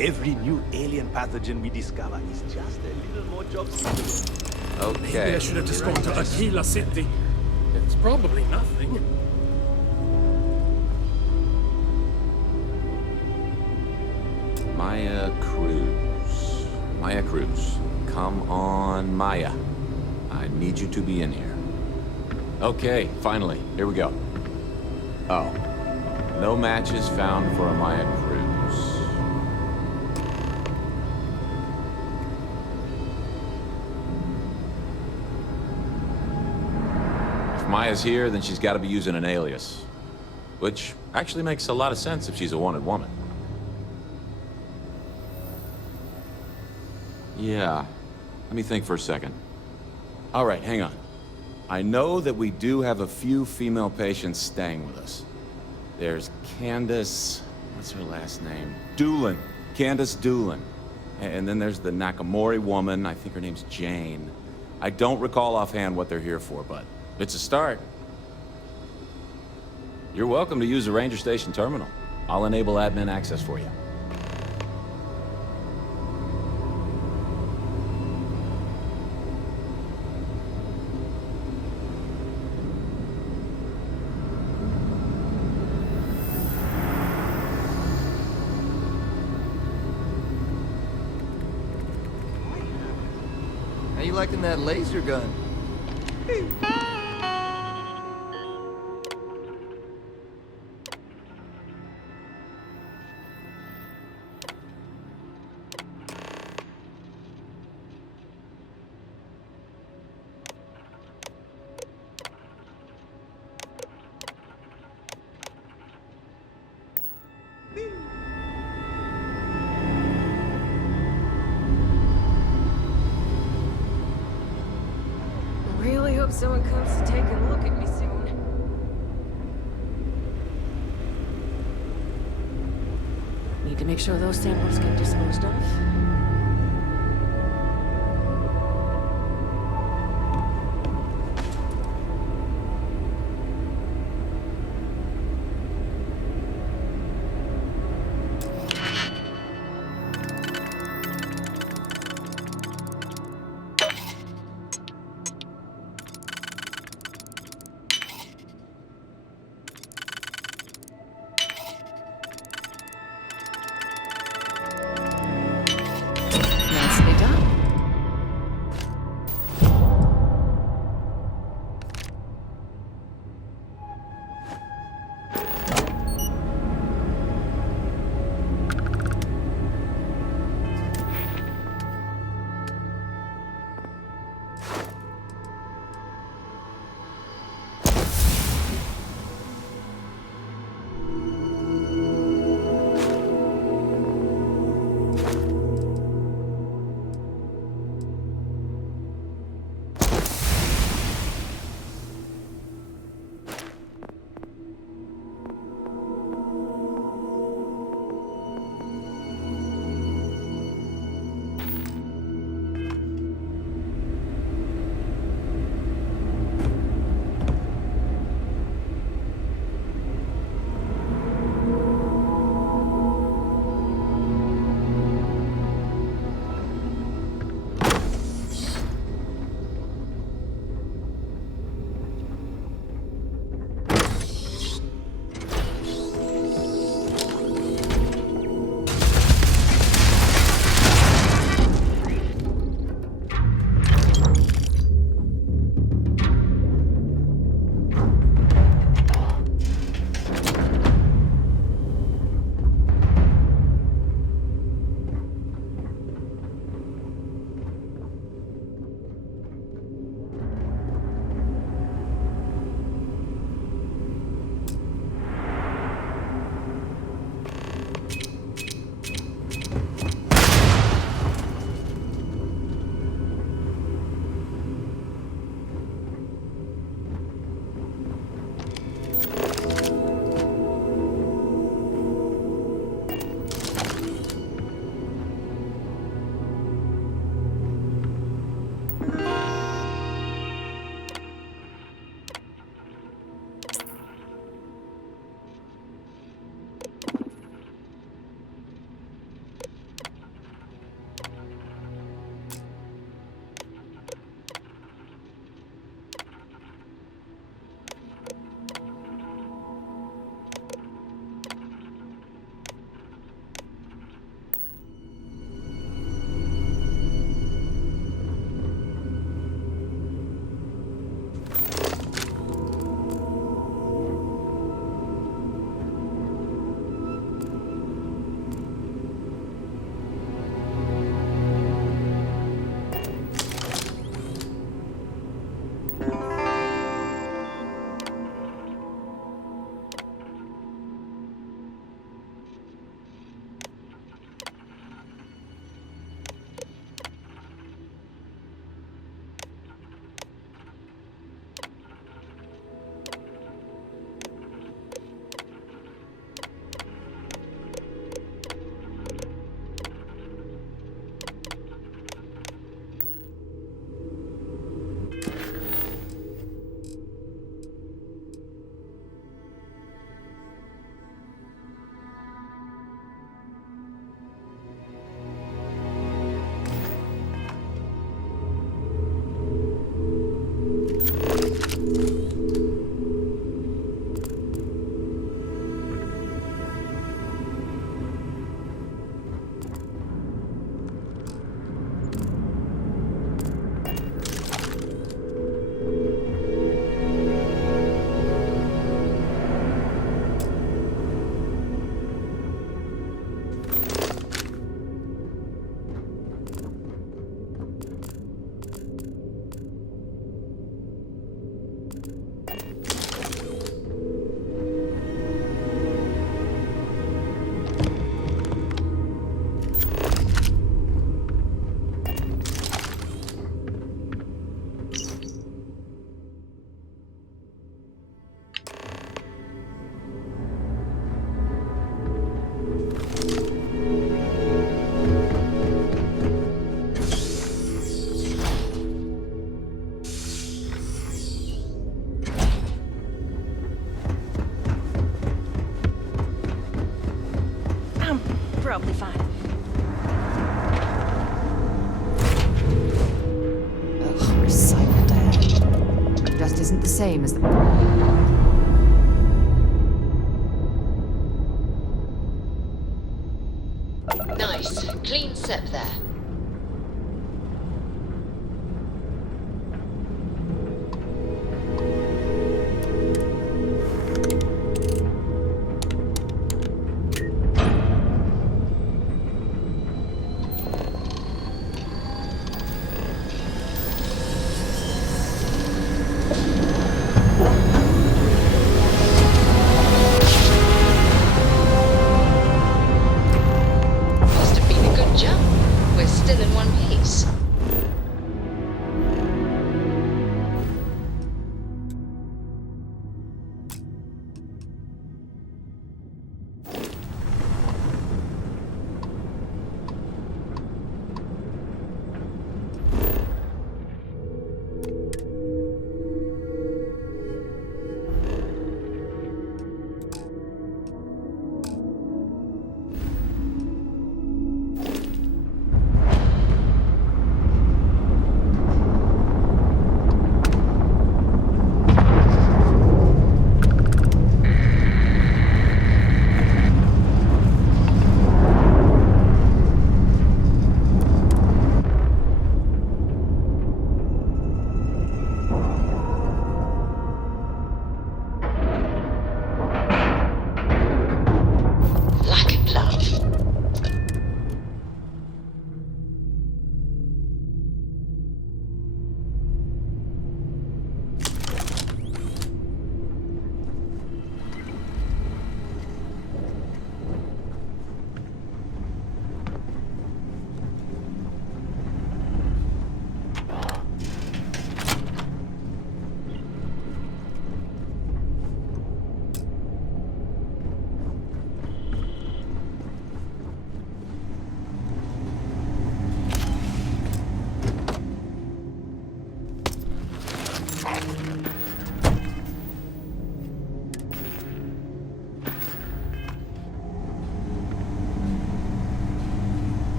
Every new alien pathogen we discover is just a little more job secure. Okay. Maybe I should have just gone to Aquila City. It's probably nothing. Maya Cruz. Maya Cruz. Come on, Maya. I need you to be in here. Okay, finally. Here we go. Oh. No matches found for a Maya Cruz. If Maya's here, then she's got to be using an alias. Which actually makes a lot of sense if she's a wanted woman. Yeah. Let me think for a second. All right, hang on. I know that we do have a few female patients staying with us. There's Candace... what's her last name? Doolin. Candace Doolin. And then there's the Nakamori woman. I think her name's Jane. I don't recall offhand what they're here for, but it's a start. You're welcome to use the Ranger Station terminal. I'll enable admin access for you. How you liking that laser gun? Really hope someone comes to take a look at me soon. Need to make sure those samples get disposed of. broadcast isn't the same as the... Nice. Clean set there.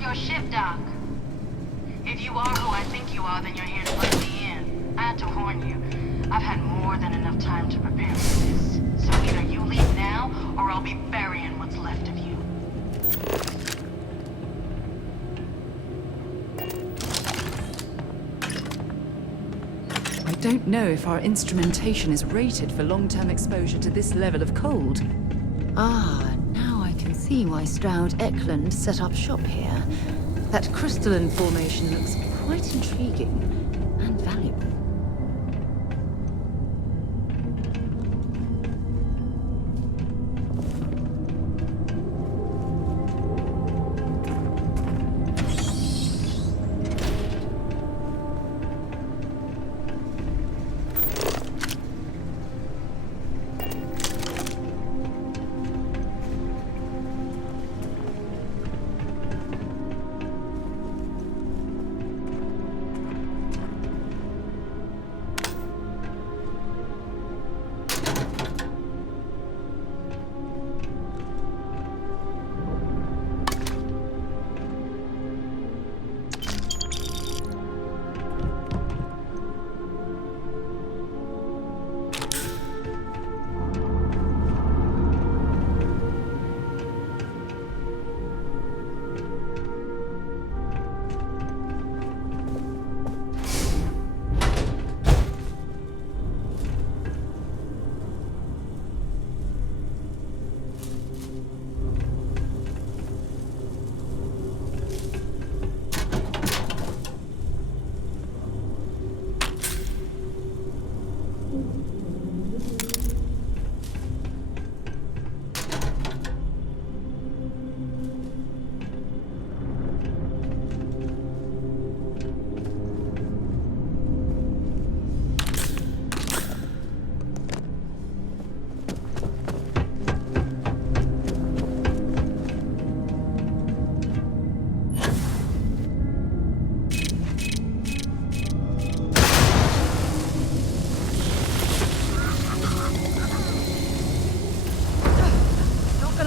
Your ship, Doc. If you are who I think you are, then you're here to let me in. I had to warn you. I've had more than enough time to prepare for this. So either you leave now, or I'll be burying what's left of you. I don't know if our instrumentation is rated for long-term exposure to this level of cold. Ah, now I can see why Stroud Eklund set up shop here. That crystalline formation looks quite intriguing and valuable.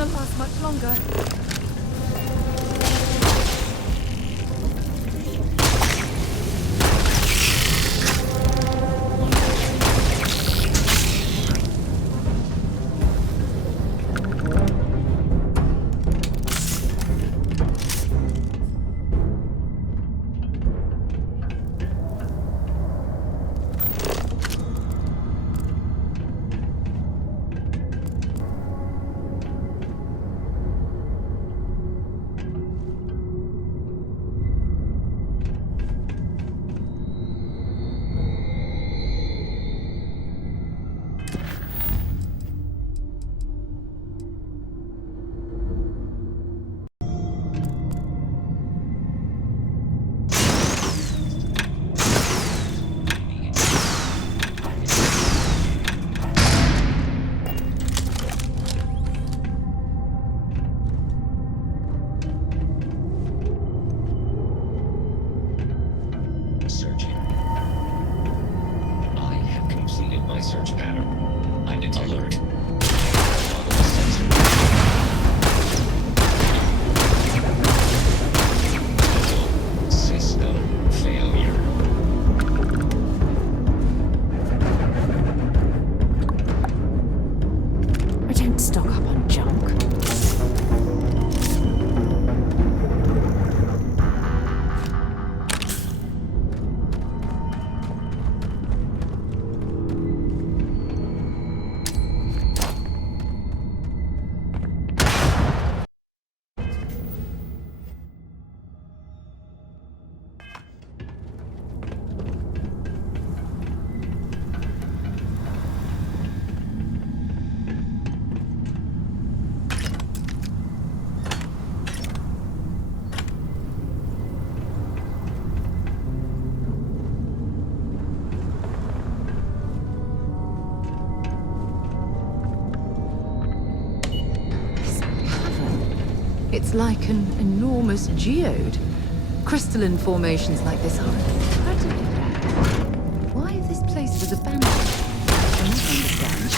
gonna last much longer. Searching. I have completed my search pattern. I detect alert. Toggle sensor. Mental system failure. I don't stock up on junk. It's like an enormous geode. Crystalline formations like this are incredibly rare. Why this place was abandoned, I don't understand.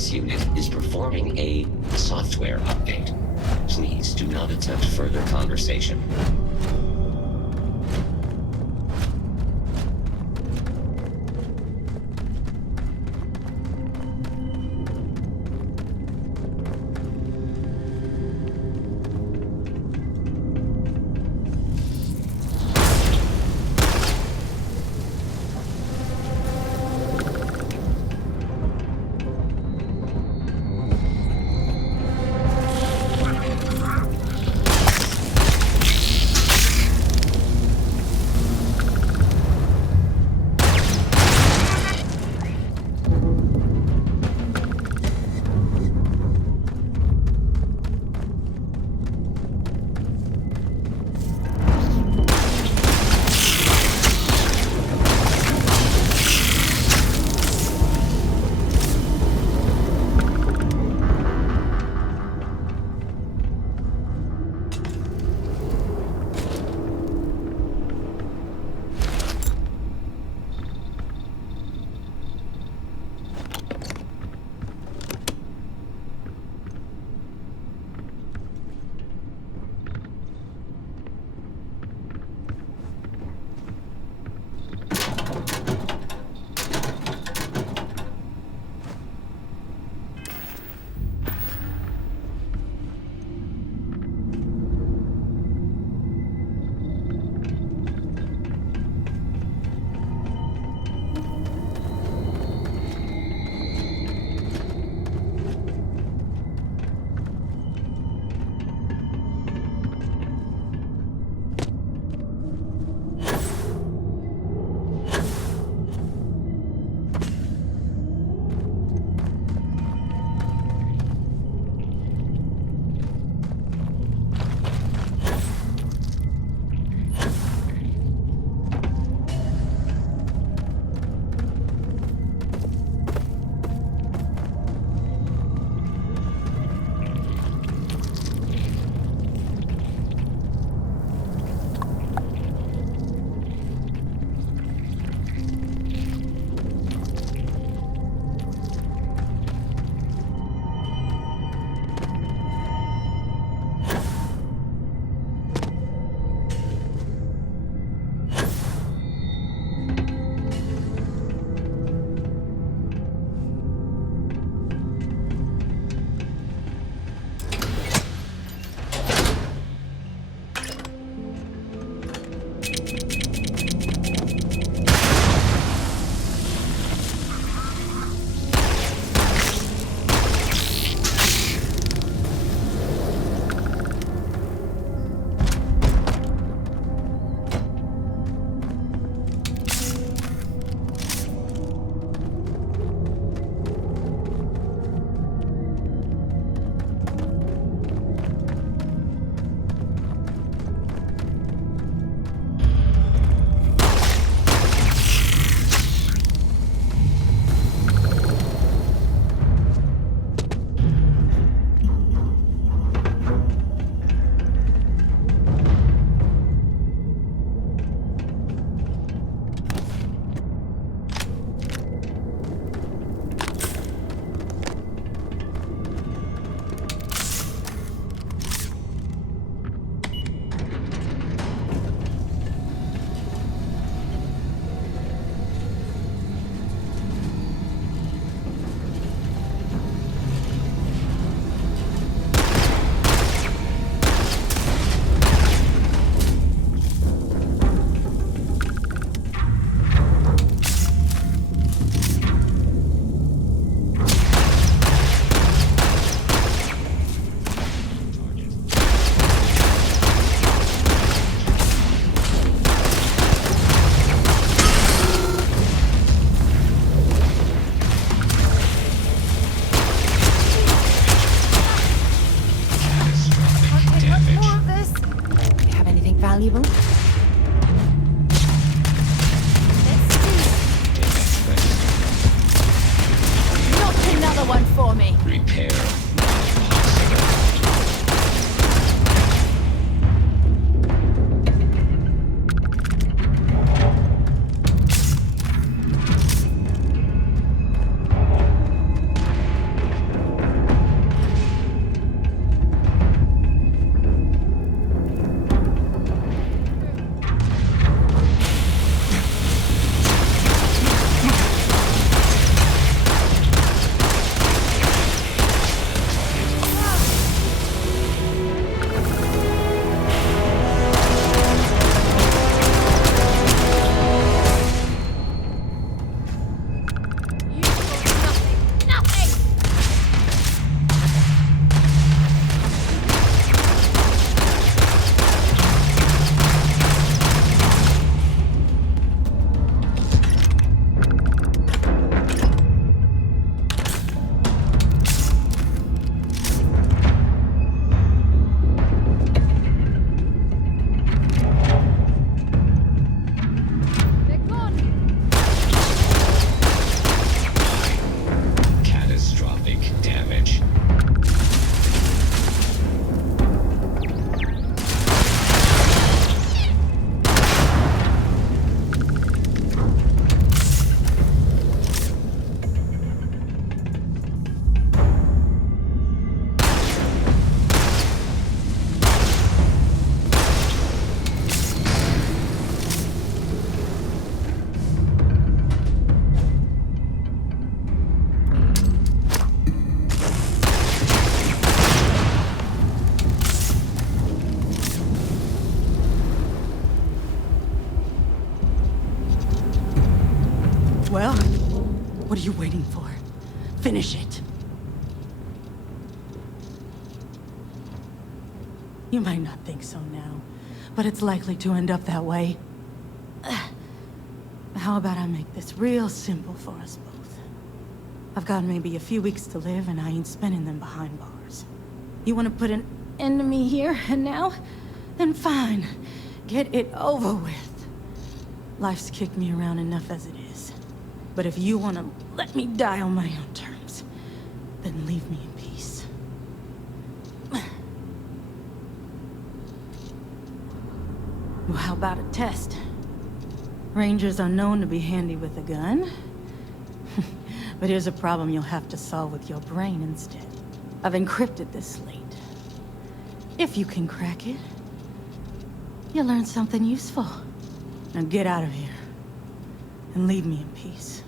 This unit is performing a software update. Please do not attempt further conversation. Well, what are you waiting for? Finish it. You might not think so now, but it's likely to end up that way. How about I make this real simple for us both? I've got maybe a few weeks to live, and I ain't spending them behind bars. You want to put an end to me here and now? Then fine. Get it over with. Life's kicked me around enough as it is. But if you want to let me die on my own terms, then leave me in peace. Well, how about a test? Rangers are known to be handy with a gun. But here's a problem you'll have to solve with your brain instead. I've encrypted this slate. If you can crack it, you'll learn something useful. Now get out of here, and leave me in peace.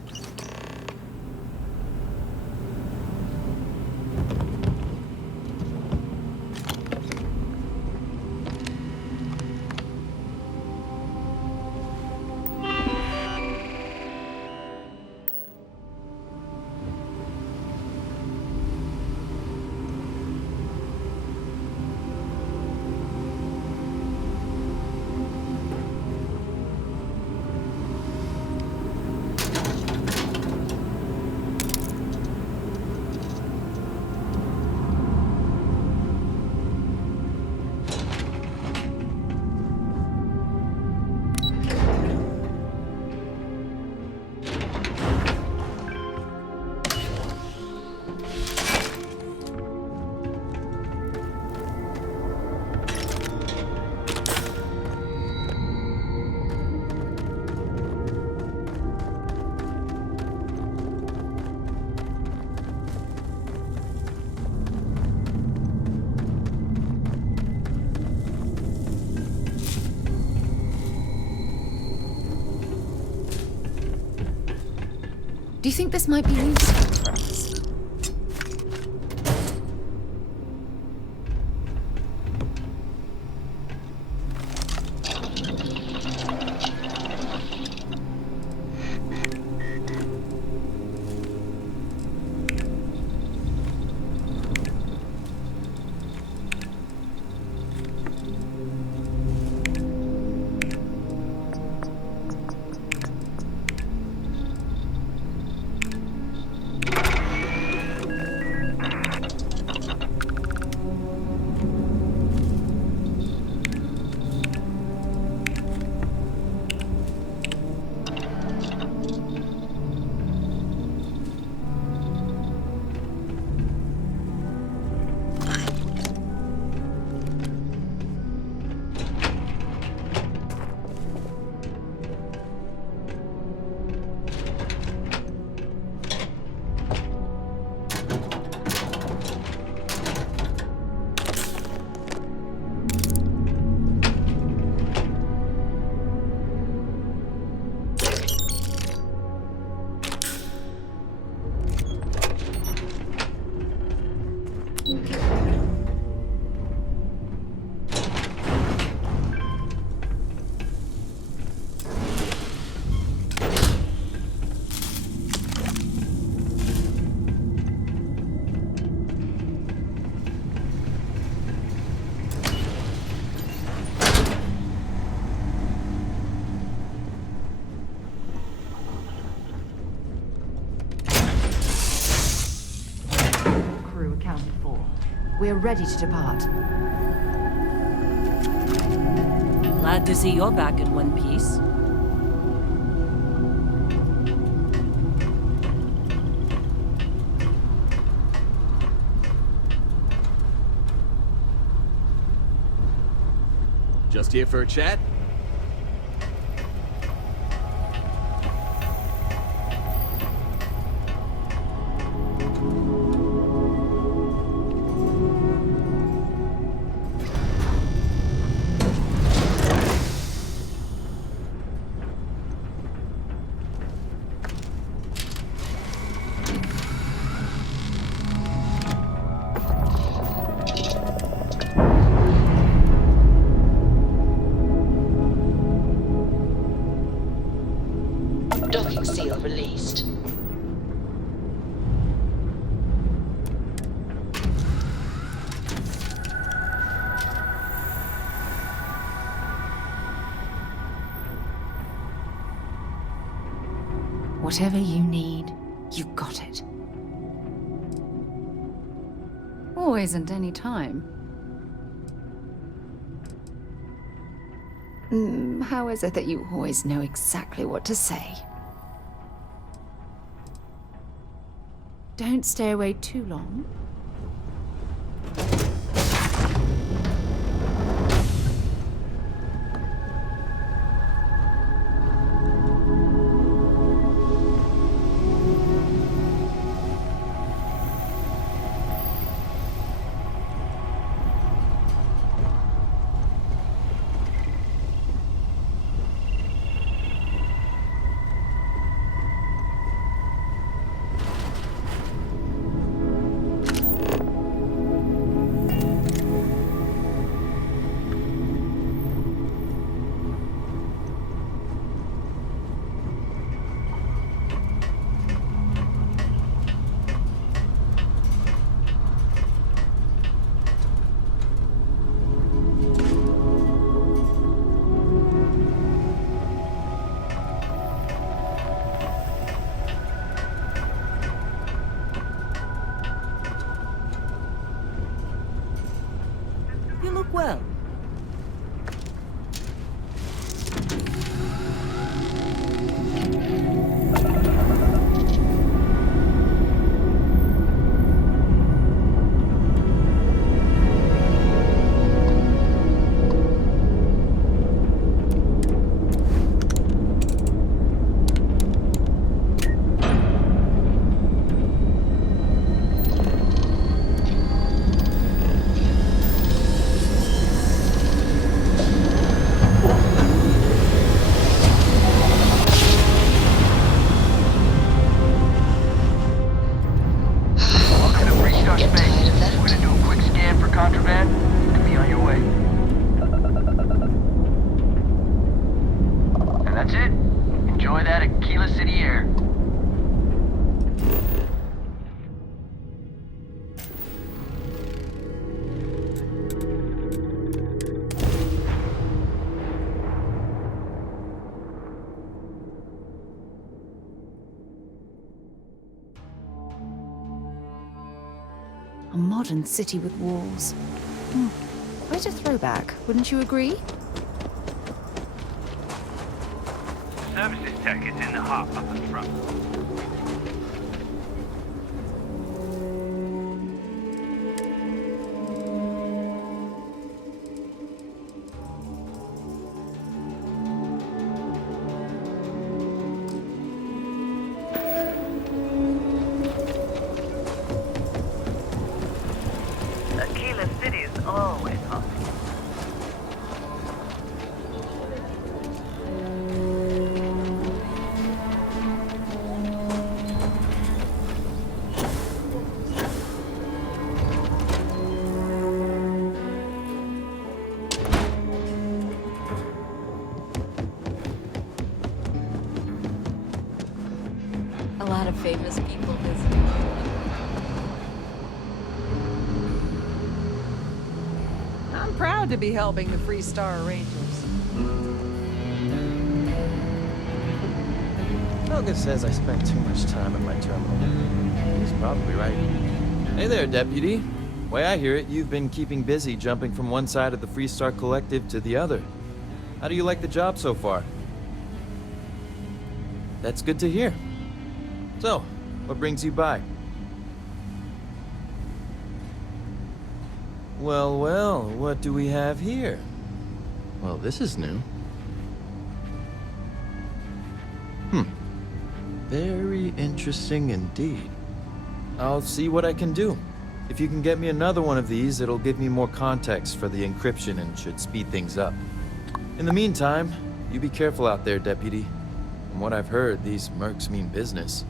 Do you think this might be useful for us? We're ready to depart. Glad to see you're back in one piece. Just here for a chat? encrypting seal released. Whatever you need, you got it. Always and any time. How is it that you always know exactly what to say? Don't stay away too long. You look well. A modern city with walls. Quite a throwback, wouldn't you agree? Services tech is in the hop up at the front. Aquila City is always hot. A lot of famous people visit. I'm proud to be helping the Free Star Rangers. Helga says I spent too much time at my terminal. He's probably right. Hey there, Deputy. Way I hear it, you've been keeping busy jumping from one side of the Free Star Collective to the other. How do you like the job so far? That's good to hear. So, what brings you by? Well, well, what do we have here? Well, this is new. Very interesting indeed. I'll see what I can do. If you can get me another one of these, it'll give me more context for the encryption and should speed things up. In the meantime, you be careful out there, Deputy. From what I've heard, these mercs mean business.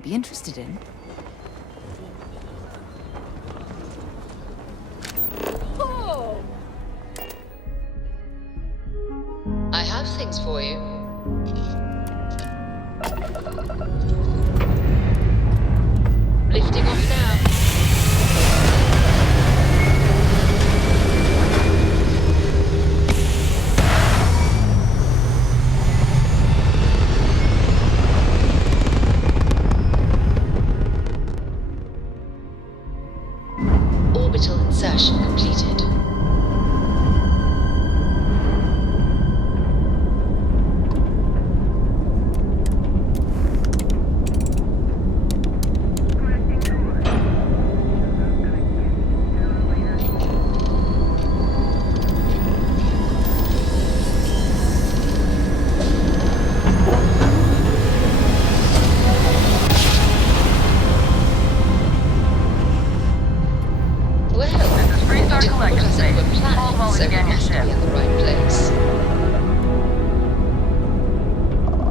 might be interested in. Oh! I have things for you. Lifting off now. Orbital insertion completed.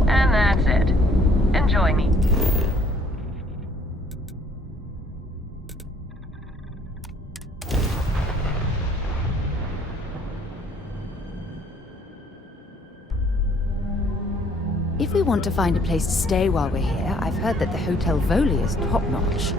And that's it. Enjoy me. If we want to find a place to stay while we're here, I've heard that the Hotel Voli is top-notch.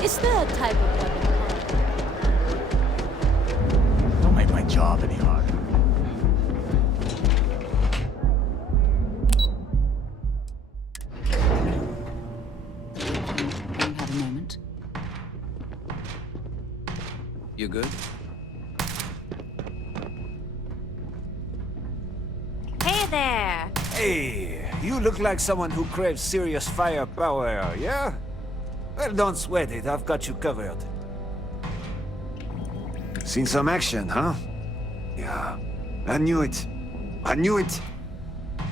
Is there a type of weapon? Don't make my job any harder. Have a moment. You good? Hey there! Hey, you look like someone who craves serious firepower, yeah? Well, don't sweat it. I've got you covered. Seen some action, huh? Yeah. I knew it. I knew it.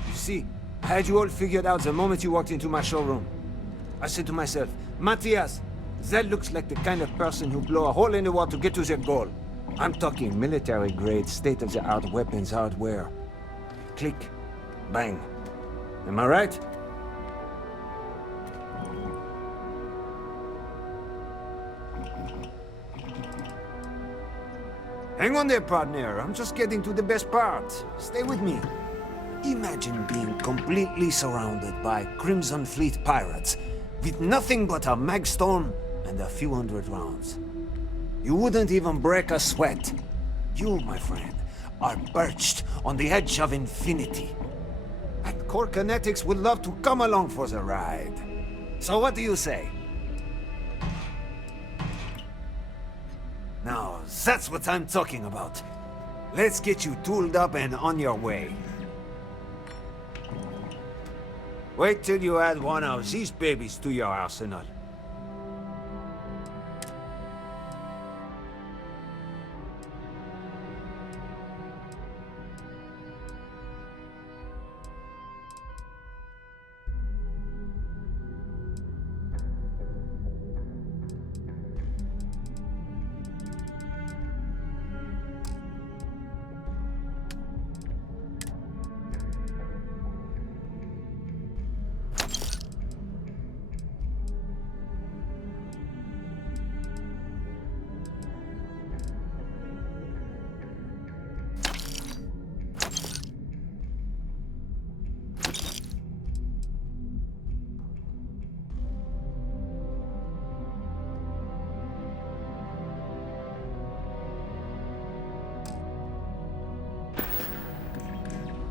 You see, I had you all figured out the moment you walked into my showroom. I said to myself, Matthias, that looks like the kind of person who blow a hole in the wall to get to their goal. I'm talking military-grade, state-of-the-art weapons hardware. Click. Bang. Am I right? Hang on there, partner. I'm just getting to the best part. Stay with me. Imagine being completely surrounded by Crimson Fleet pirates with nothing but a magstorm and a few hundred rounds. You wouldn't even break a sweat. You, my friend, are perched on the edge of infinity. And Core Kinetics would love to come along for the ride. So what do you say? Now, that's what I'm talking about. Let's get you tooled up and on your way. Wait till you add one of these babies to your arsenal.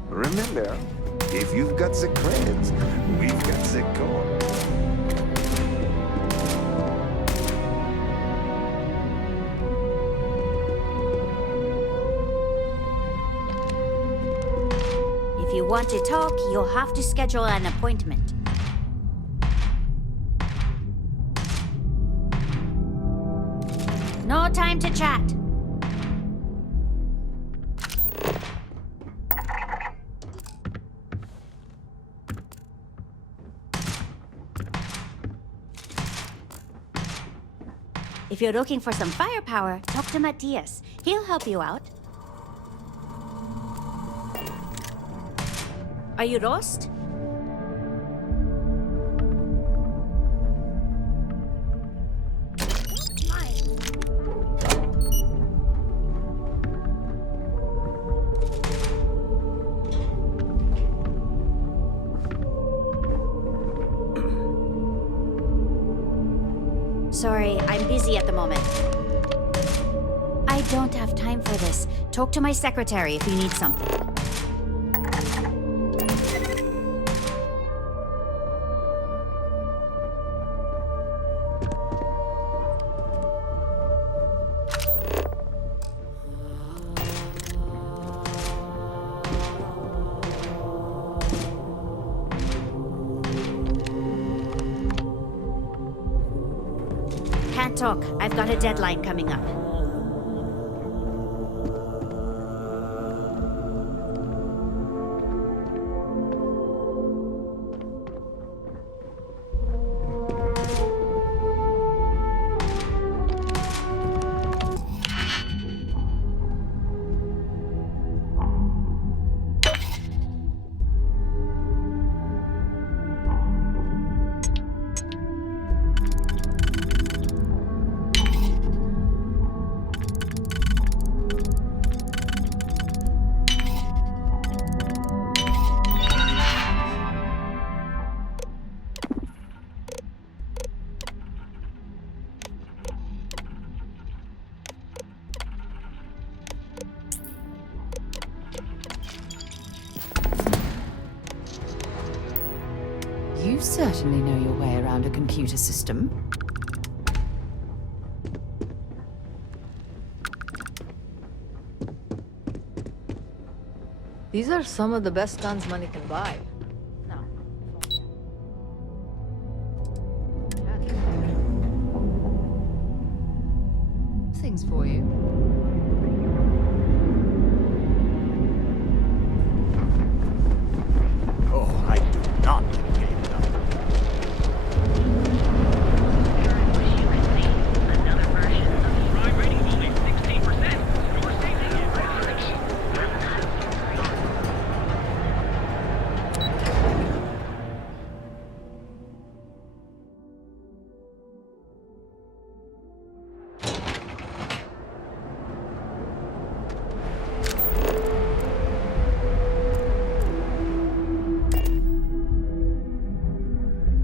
Remember, if you've got the credits, we've got the core. If you want to talk, you'll have to schedule an appointment. No time to chat. If you're looking for some firepower, talk to Matthias. He'll help you out. Are you lost? Sorry, I'm busy at the moment. I don't have time for this. Talk to my secretary if you need something. Can't talk. I've got a deadline coming up. You certainly know your way around a computer system. These are some of the best guns money can buy. Things for you. Oh, I do not get paid enough.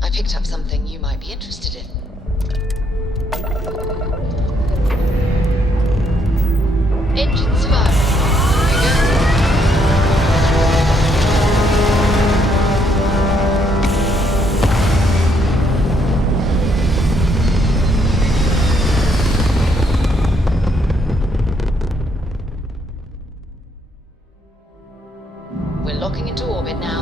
I picked up something you might be interested in. Engines firing. Here we go. We're locking into orbit now.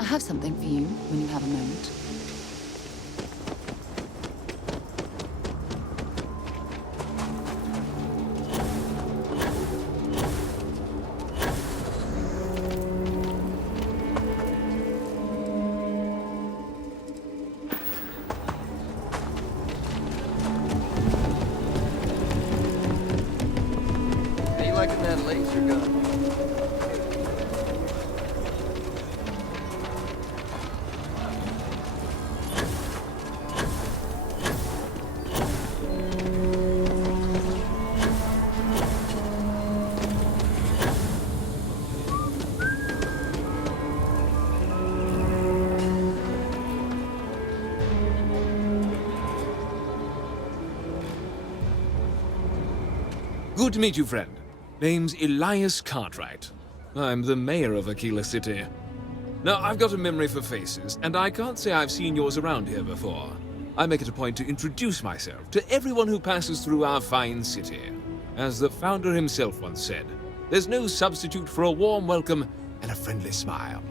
I have something for you when you have a moment. How you liking that laser gun? Good to meet you, friend. Name's Elias Cartwright. I'm the mayor of Aquila City. Now, I've got a memory for faces, and I can't say I've seen yours around here before. I make it a point to introduce myself to everyone who passes through our fine city. As the founder himself once said, there's no substitute for a warm welcome and a friendly smile.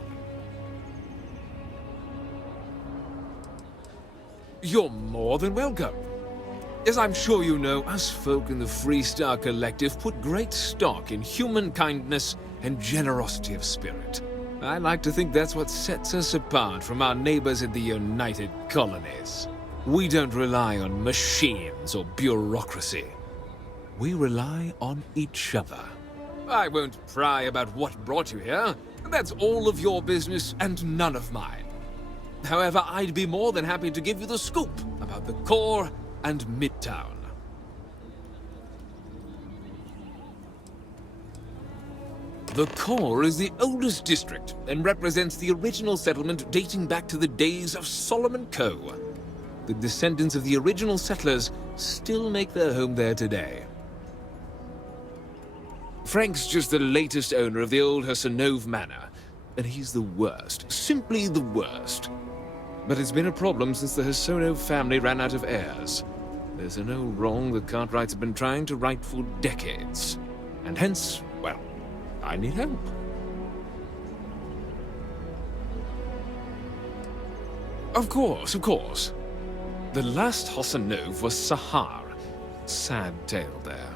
You're more than welcome. As I'm sure you know, us folk in the Freestar Collective put great stock in human kindness and generosity of spirit. I like to think that's what sets us apart from our neighbors in the United Colonies. We don't rely on machines or bureaucracy. We rely on each other. I won't pry about what brought you here. That's all of your business and none of mine. However, I'd be more than happy to give you the scoop about the core and Midtown. The core is the oldest district and represents the original settlement dating back to the days of Solomon Coe. The descendants of the original settlers still make their home there today. Frank's just the latest owner of the old Hassanove Manor, and he's the worst, simply the worst. But it's been a problem since the Hassanove family ran out of heirs. There's an old wrong the Cartwrights have been trying to right for decades, and hence, well, I need help. Of course, of course. The last Hassanove was Sahar. Sad tale there.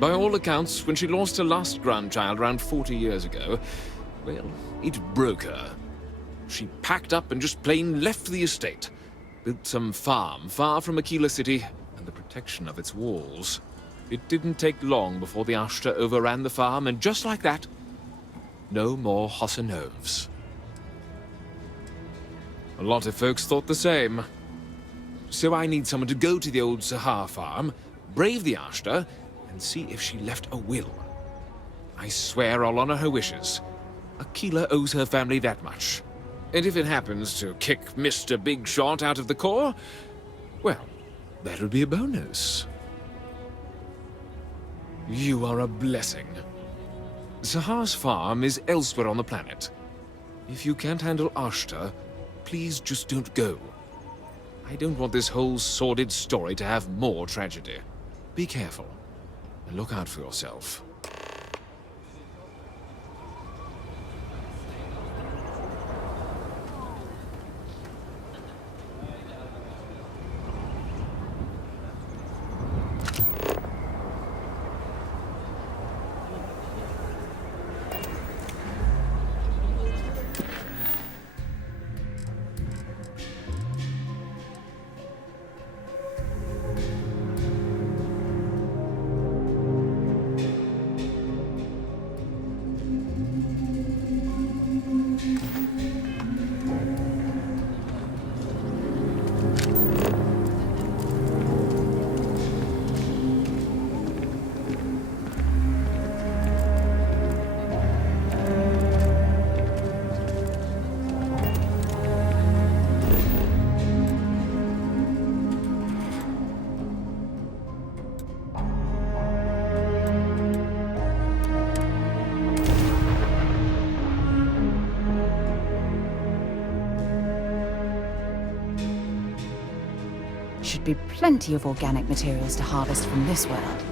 By all accounts, when she lost her last grandchild around 40 years ago, well, it broke her. She packed up and just plain left the estate. Built some farm far from Aquila City and the protection of its walls. It didn't take long before the Ashta overran the farm, and just like that, no more Hassanoves. A lot of folks thought the same. So I need someone to go to the old Sahar farm, brave the Ashta, and see if she left a will. I swear I'll honor her wishes. Aquila owes her family that much. And if it happens to kick Mr. Big Shot out of the core, well, that'll be a bonus. You are a blessing. Sahar's farm is elsewhere on the planet. If you can't handle Ashta, please just don't go. I don't want this whole sordid story to have more tragedy. Be careful, and look out for yourself. Should be plenty of organic materials to harvest from this world.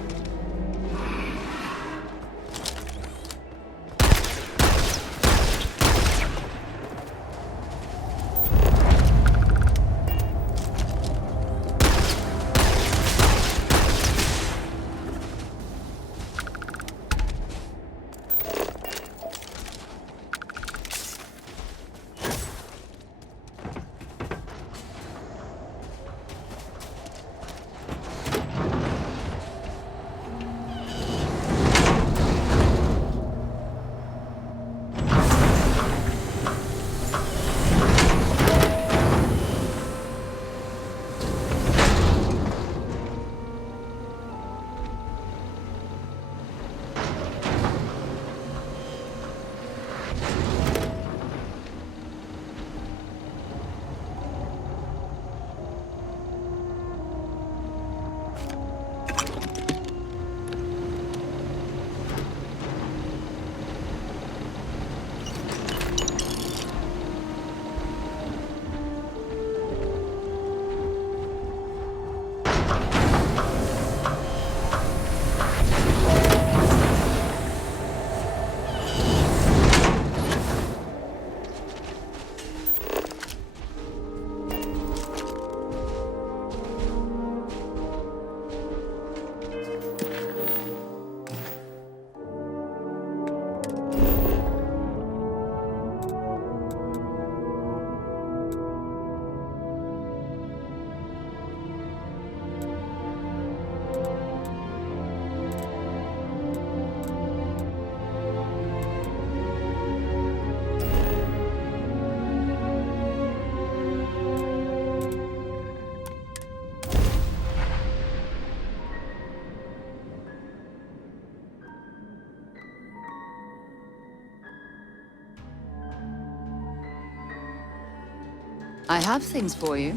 I have things for you.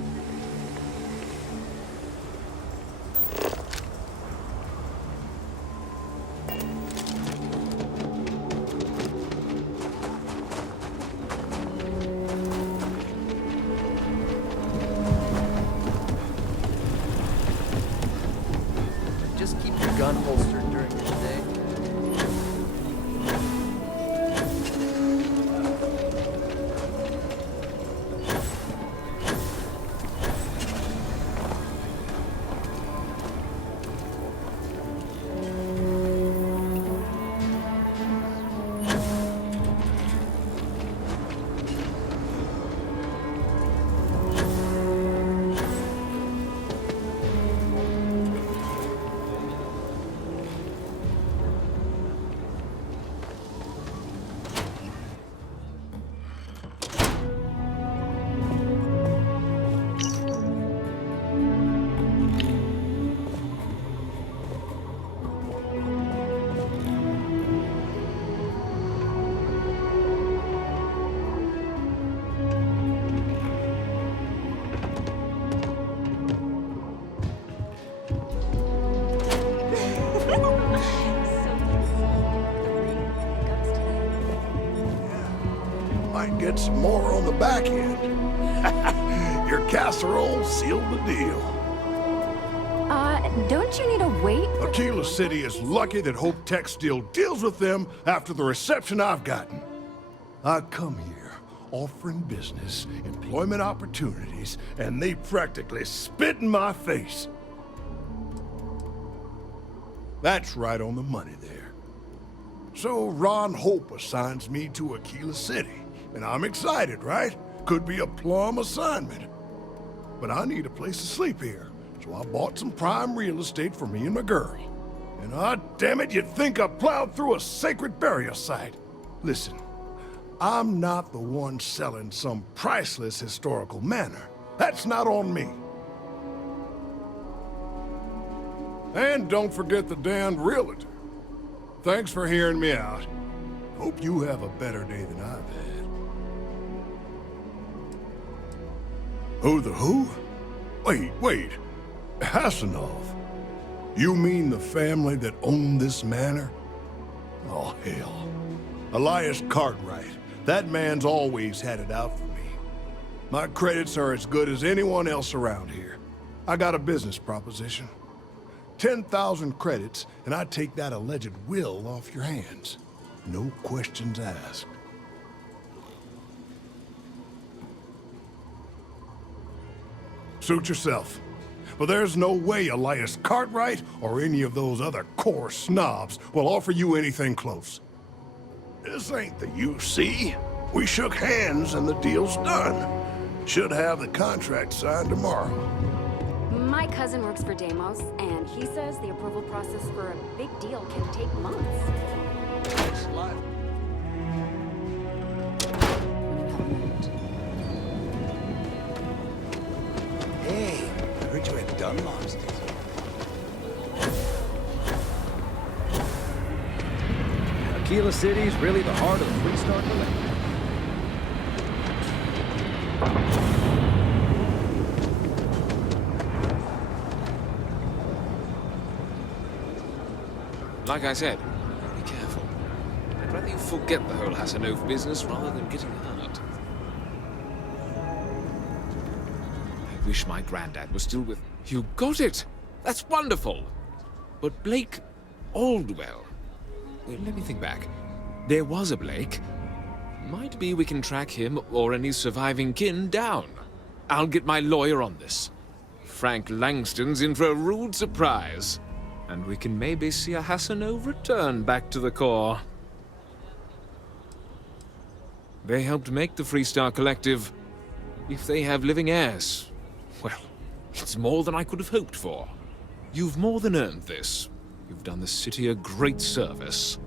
Just keep your gun holstered during the day. Might get some more on the back end. Your casserole sealed the deal. Don't you need a wait? Aquila City is lucky that Hope Tech still deals with them after the reception I've gotten. I come here offering business, employment opportunities, and they practically spit in my face. That's right on the money there. So Ron Hope assigns me to Aquila City, and I'm excited, right? Could be a plum assignment. But I need a place to sleep here, so I bought some prime real estate for me and my girl. And damn it, you'd think I plowed through a sacred burial site. Listen, I'm not the one selling some priceless historical manor. That's not on me. And don't forget the damned realtor. Thanks for hearing me out. Hope you have a better day than I've had. Who the who? Wait. Hassanov. You mean the family that owned this manor? Oh, hell. Elias Cartwright. That man's always had it out for me. My credits are as good as anyone else around here. I got a business proposition. 10,000 credits, and I take that alleged will off your hands. No questions asked. Suit yourself. But there's no way Elias Cartwright or any of those other core snobs will offer you anything close. This ain't the UC. We shook hands and the deal's done. Should have the contract signed tomorrow. My cousin works for Deimos, and he says the approval process for a big deal can take months. Hey, I heard you had done lobsters. Aquila City's really the heart of the Free Star Collective. Like I said, be careful. I'd rather you forget the whole Hassanov business rather than getting hurt. I wish my granddad was still with... You got it! That's wonderful! But Blake Aldwell... Let me think back. There was a Blake. Might be we can track him or any surviving kin down. I'll get my lawyer on this. Frank Langston's in for a rude surprise. And we can maybe see a Hassanov return back to the core. They helped make the Free Star Collective. If they have living heirs, well, it's more than I could have hoped for. You've more than earned this. You've done the city a great service.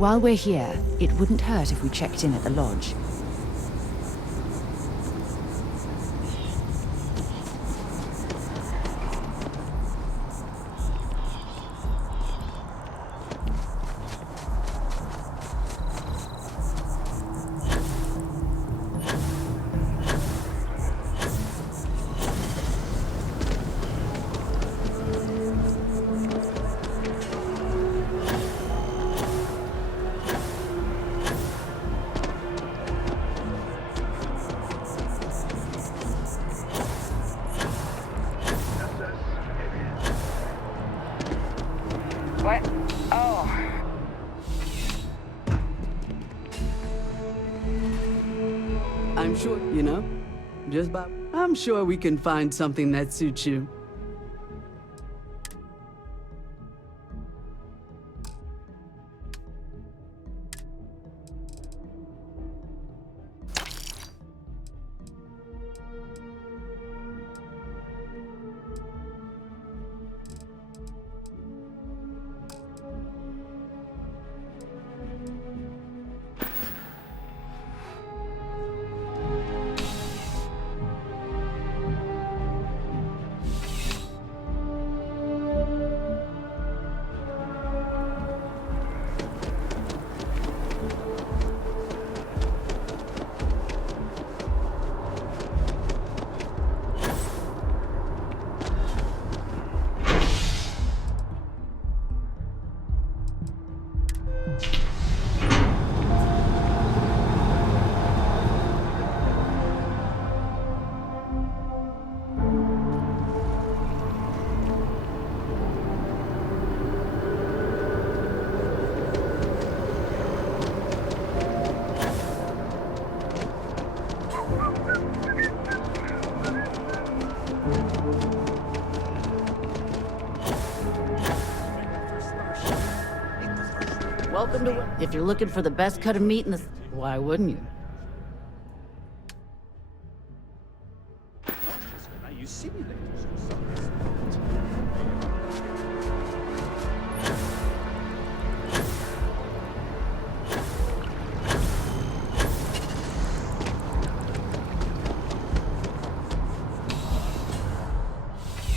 While we're here, it wouldn't hurt if we checked in at the lodge. What? Oh. I'm sure, I'm sure we can find something that suits you. Welcome to... If you're looking for the best cut of meat in the... Why wouldn't you?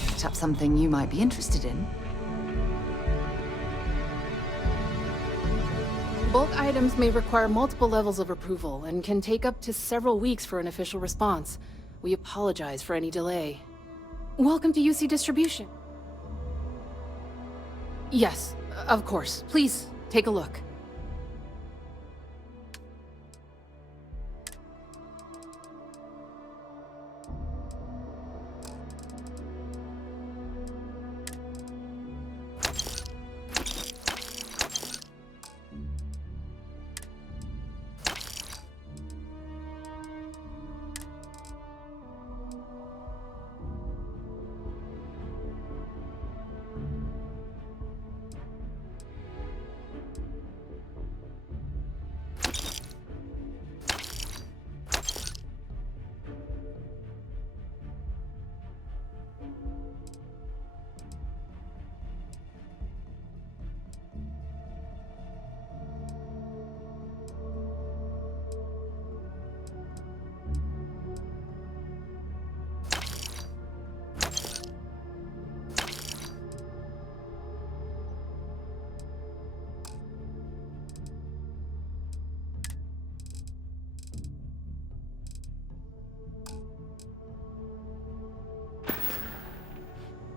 Picked up something you might be interested in. Bulk items may require multiple levels of approval and can take up to several weeks for an official response. We apologize for any delay. Welcome to UC Distribution. Yes, of course. Please, take a look.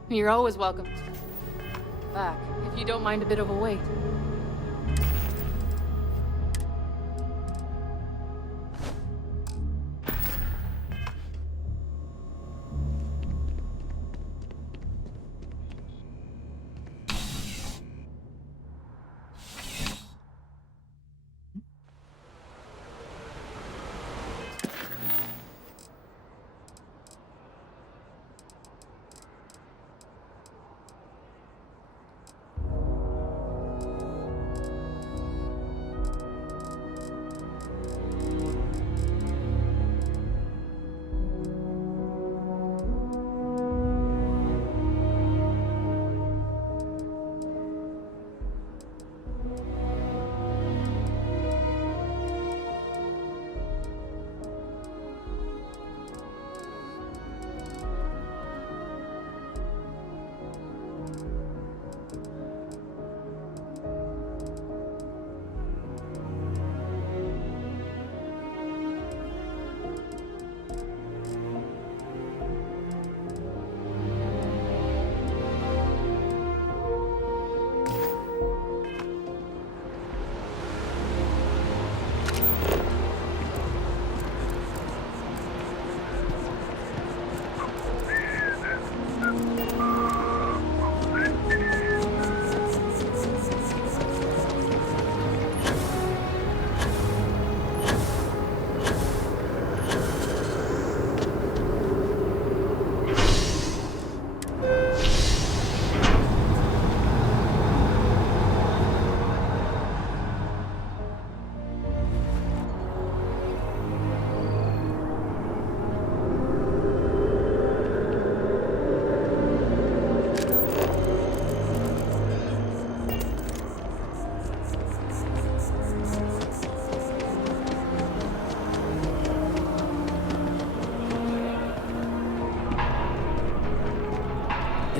You're always welcome back, if you don't mind a bit of a wait.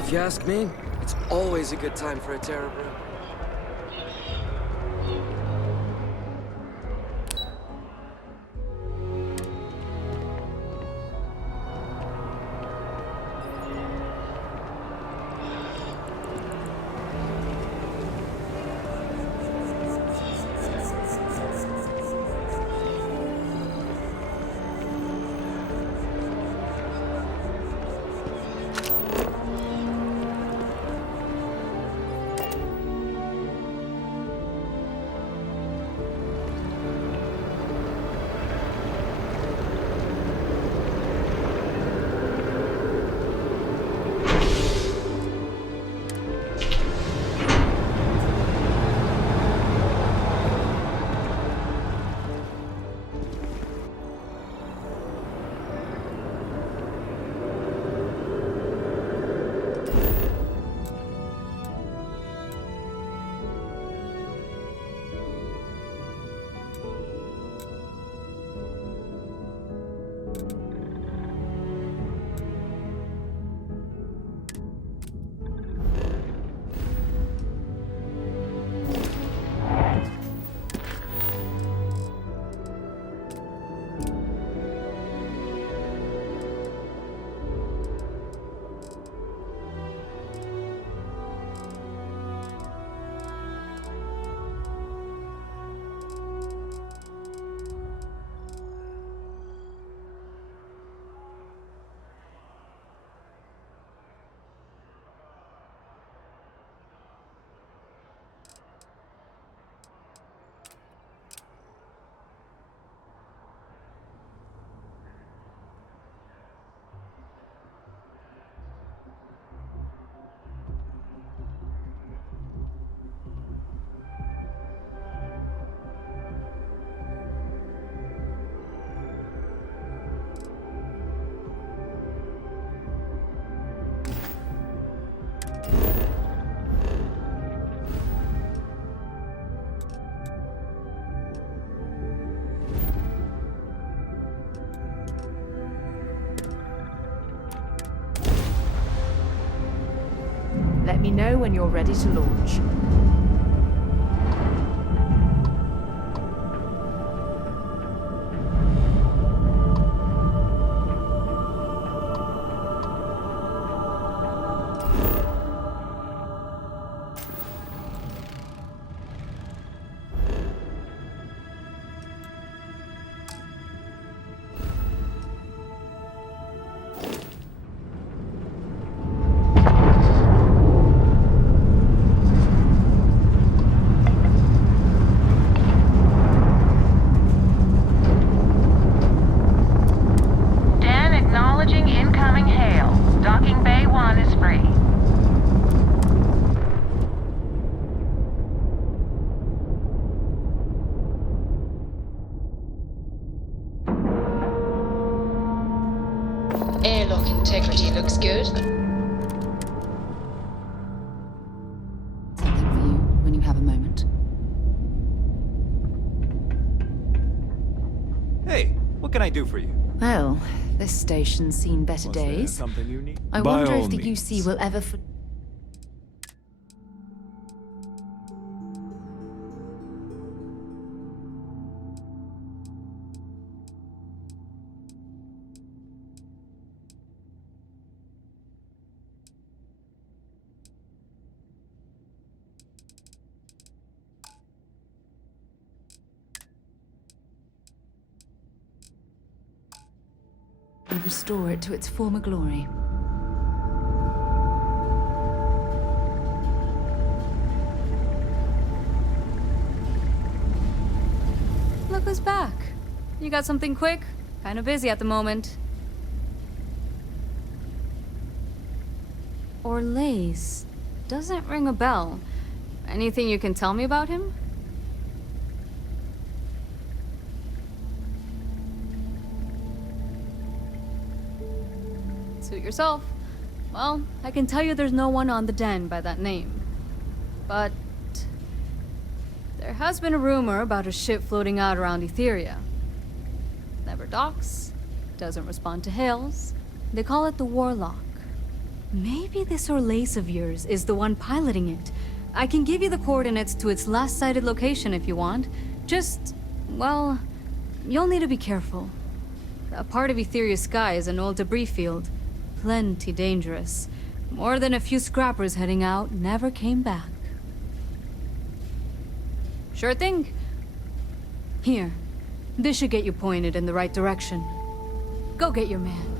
If you ask me, it's always a good time for a terror brew. Let me know when you're ready to launch. Airlock integrity looks good. Something for you when you have a moment. Hey, what can I do for you? Well, this station's seen better days. Something you need? I wonder if the UC will ever... and restore it to its former glory. Look who's back. You got something quick? Kinda busy at the moment. Orlaise. Doesn't ring a bell. Anything you can tell me about him? Suit yourself. Well, I can tell you there's no one on the den by that name. But there has been a rumor about a ship floating out around Etheria. Never docks, doesn't respond to hails. They call it the Warlock. Maybe this Orlace of yours is the one piloting it. I can give you the coordinates to its last sighted location if you want. Just, well, you'll need to be careful. A part of Etheria's sky is an old debris field. Plenty dangerous. More than a few scrappers heading out never came back. Sure thing. Here. This should get you pointed in the right direction. Go get your man.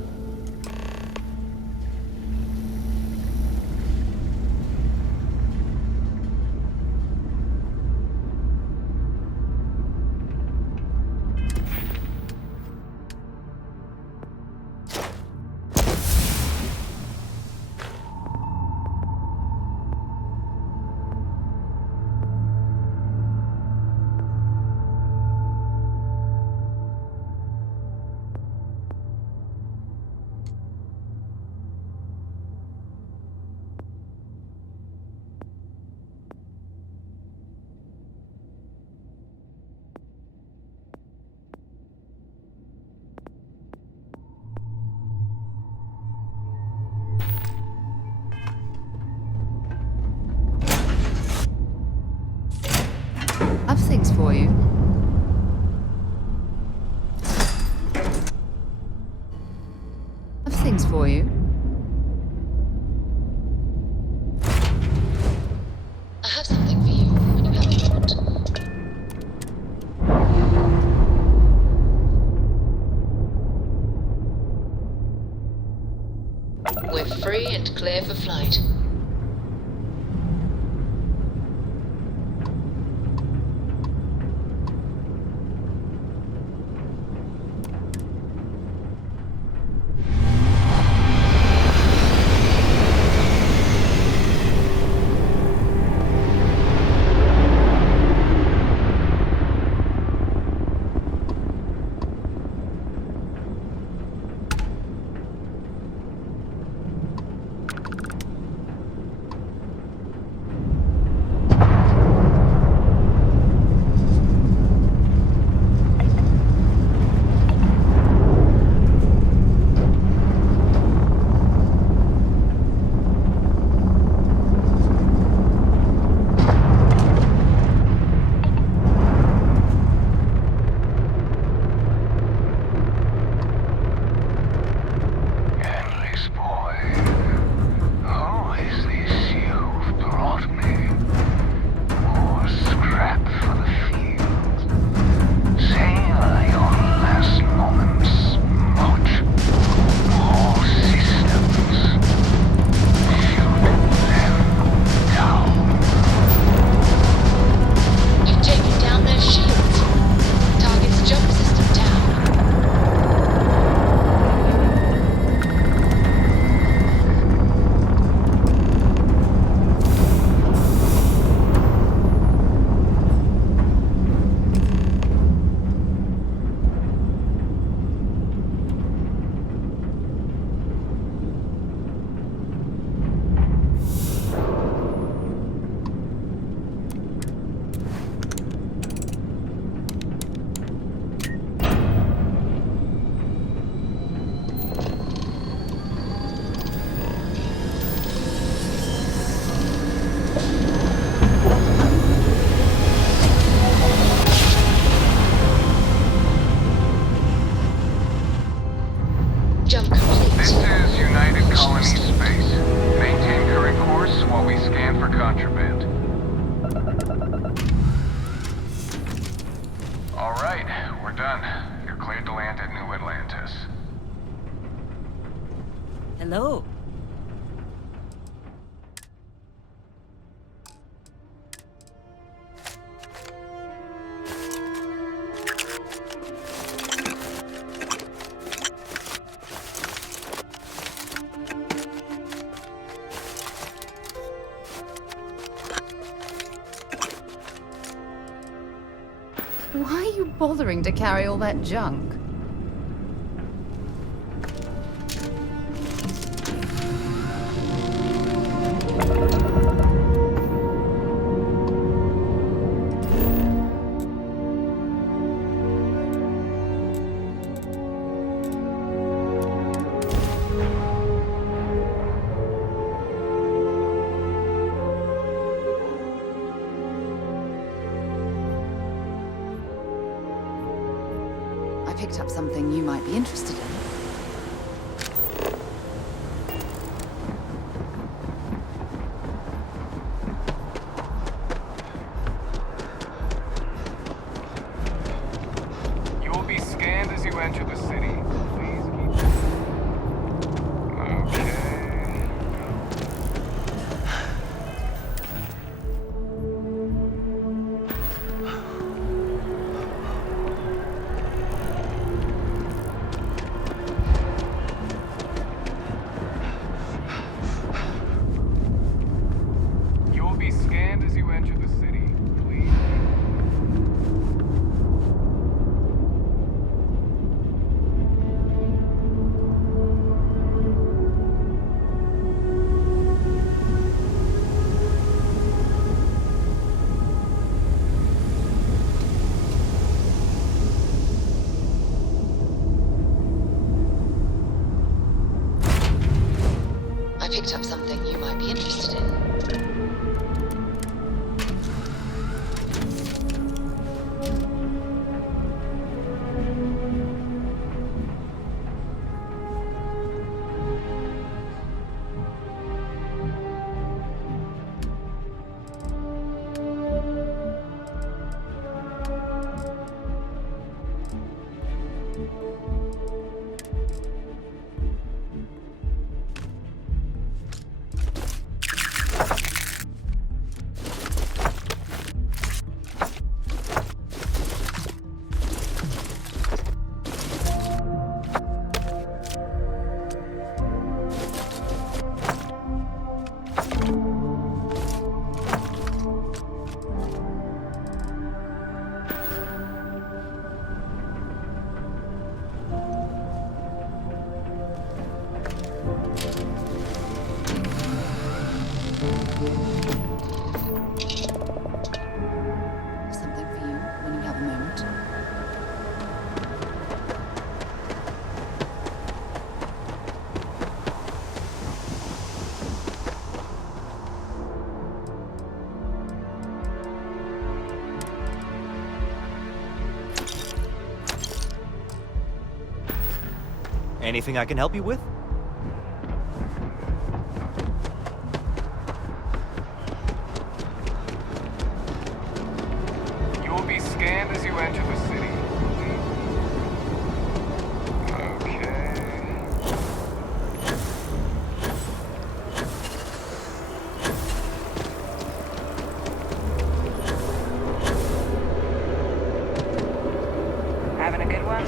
I've things for you. I've things for you. I have something for you when you have a moment. We're free and clear for flight. Jump complete. This is United Colony Space. Maintain current course while we scan for contraband. All right, we're done. You're cleared to land at New Atlantis. Hello. Why are you bothering to carry all that junk? picked up something you might be interested in. You will be scanned as you enter the city. Please keep... Okay. You will be scanned as you enter the city. Please. I picked up something you might be interested in. Something for you when you have a moment. Anything I can help you with? You will be scanned as you enter the city. Okay. Having a good one?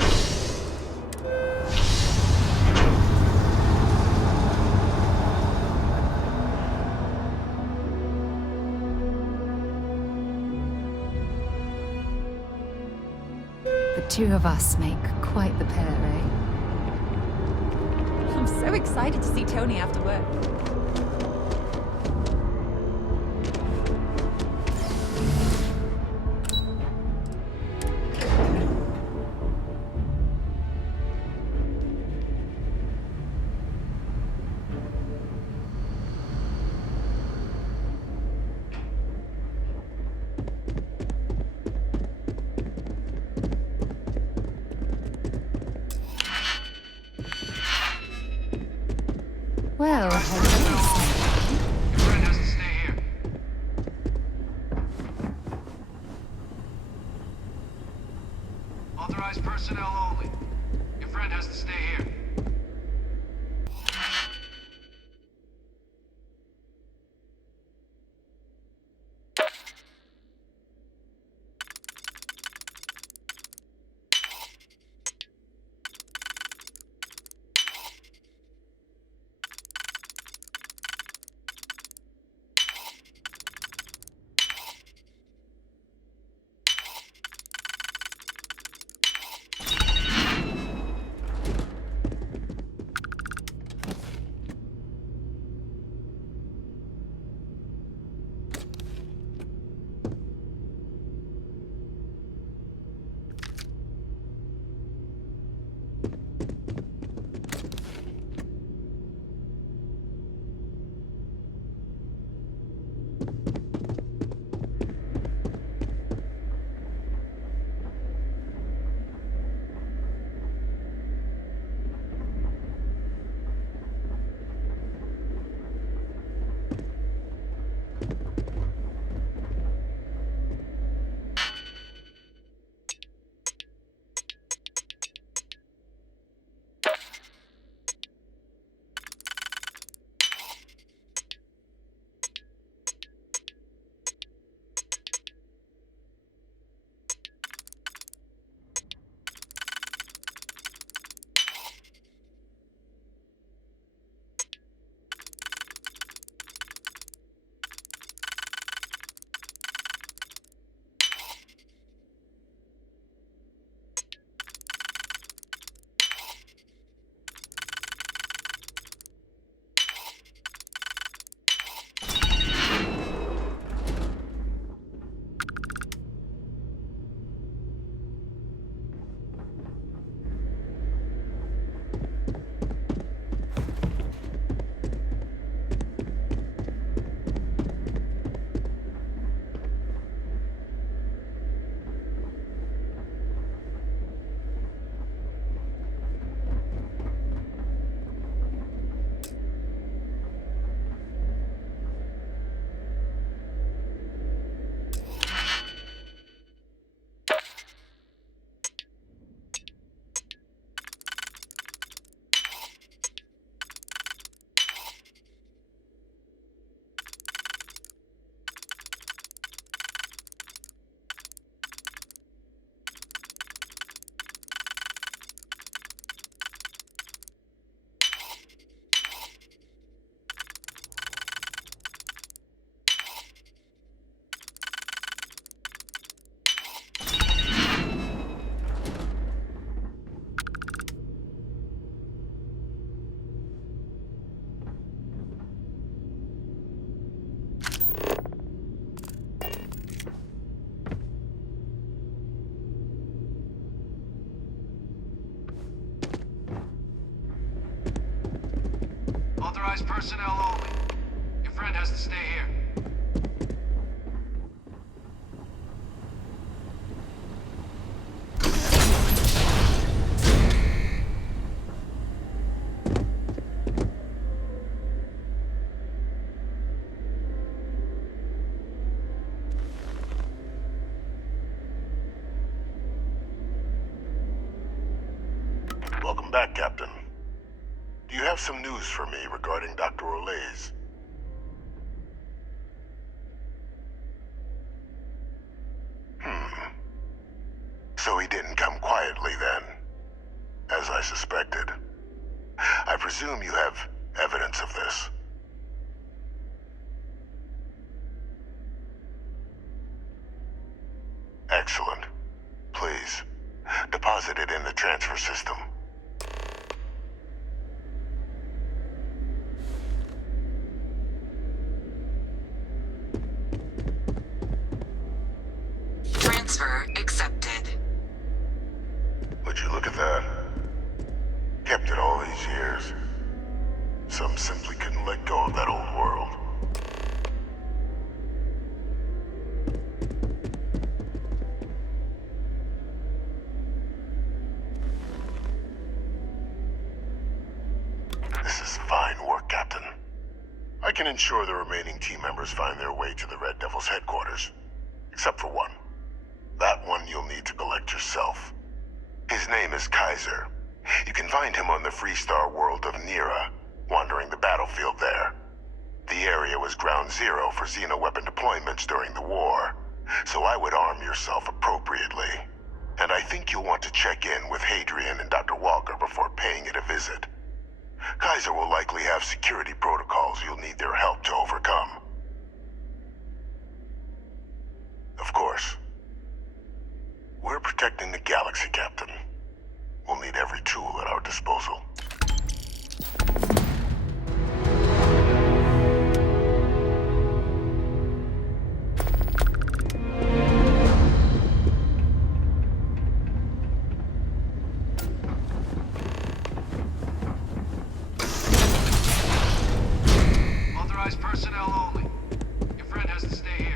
The two of us make quite the pair, eh? I'm so excited to see Tony after work. Well, Your friend has to stay here. Authorized personnel only. Your friend has to stay here. Authorized personnel only. Your friend has to stay here. Welcome back, Captain. Do you have some news for me regarding Dr. Olays? So he didn't come quietly then, as I suspected. I presume you have evidence of this. Excellent. Please, deposit it in the transfer system. Transfer accepted. Would you look at that? Kept it all these years. Some simply couldn't let go of that old world. This is fine work, Captain. I can ensure the remaining team members find their way to the Red Devil's headquarters. Except for one. That one you'll need to collect yourself. His name is Kaiser. You can find him on the Freestar world of Nira, wandering the battlefield there. The area was ground zero for xeno-weapon deployments during the war, so I would arm yourself appropriately. And I think you'll want to check in with Hadrian and Dr. Walker before paying it a visit. Kaiser will likely have security protocols you'll need their help to overcome. Of course, we're protecting the galaxy, Captain. We'll need every tool at our disposal. Authorized personnel only. Your friend has to stay here.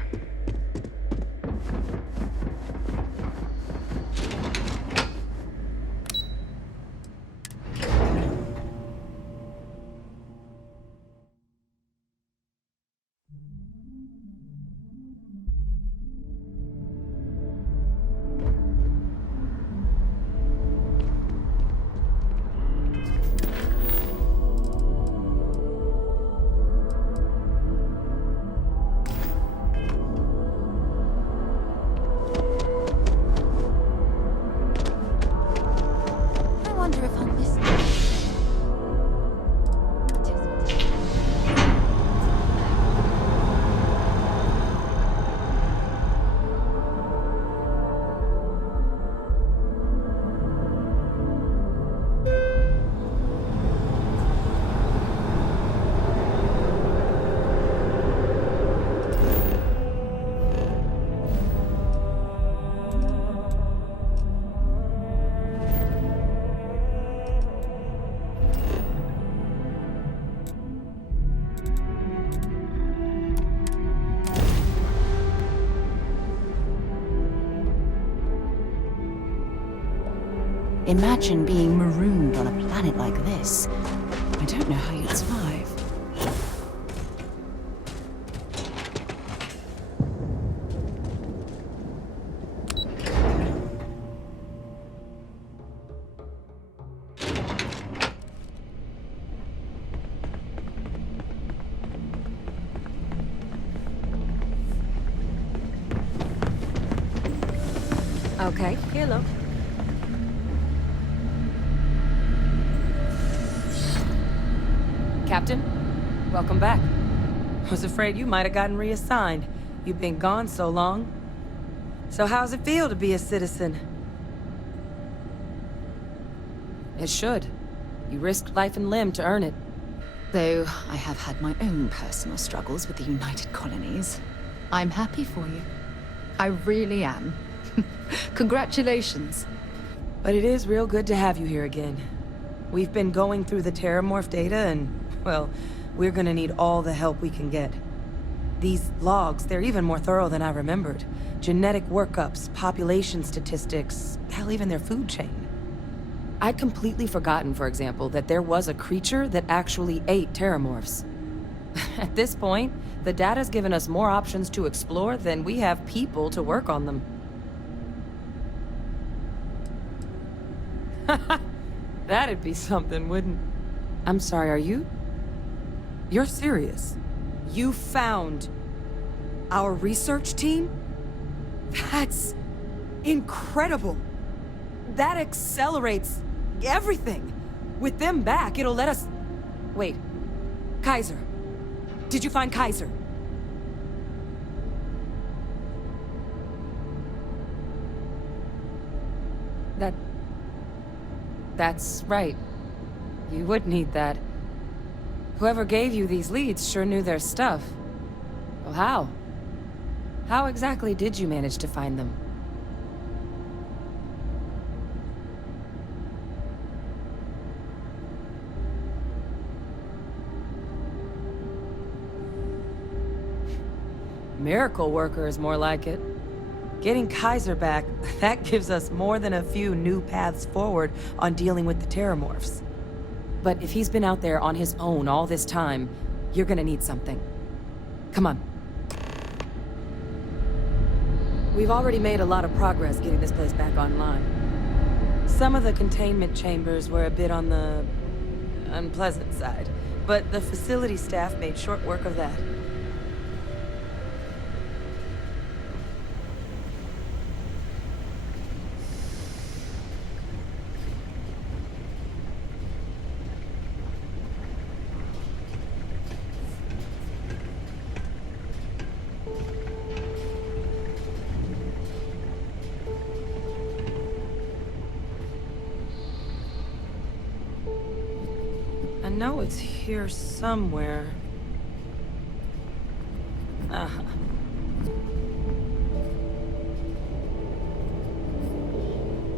I wonder if I'll miss Imagine being marooned on a planet like this. I don't know how you'd survive. Okay, here, look. Captain, welcome back. Was afraid you might have gotten reassigned. You've been gone so long. So how's it feel to be a citizen? It should. You risked life and limb to earn it. Though I have had my own personal struggles with the United Colonies. I'm happy for you. I really am. Congratulations. But it is real good to have you here again. We've been going through the Terramorph data and, well, we're gonna need all the help we can get. These logs, they're even more thorough than I remembered. Genetic workups, population statistics, hell, even their food chain. I'd completely forgotten, for example, that there was a creature that actually ate terramorphs. At this point, the data's given us more options to explore than we have people to work on them. That'd be something, wouldn't... I'm sorry, are you... You're serious? You found... our research team? That's... incredible! That accelerates... everything! With them back, it'll let us... Wait. Kaiser. Did you find Kaiser? That's right. You would need that. Whoever gave you these leads sure knew their stuff. Well, how? How exactly did you manage to find them? Miracle worker is more like it. Getting Kaiser back, that gives us more than a few new paths forward on dealing with the terramorphs. But if he's been out there on his own all this time, you're gonna need something. Come on. We've already made a lot of progress getting this place back online. Some of the containment chambers were a bit on the unpleasant side, but the facility staff made short work of that. I know it's here somewhere. Uh-huh.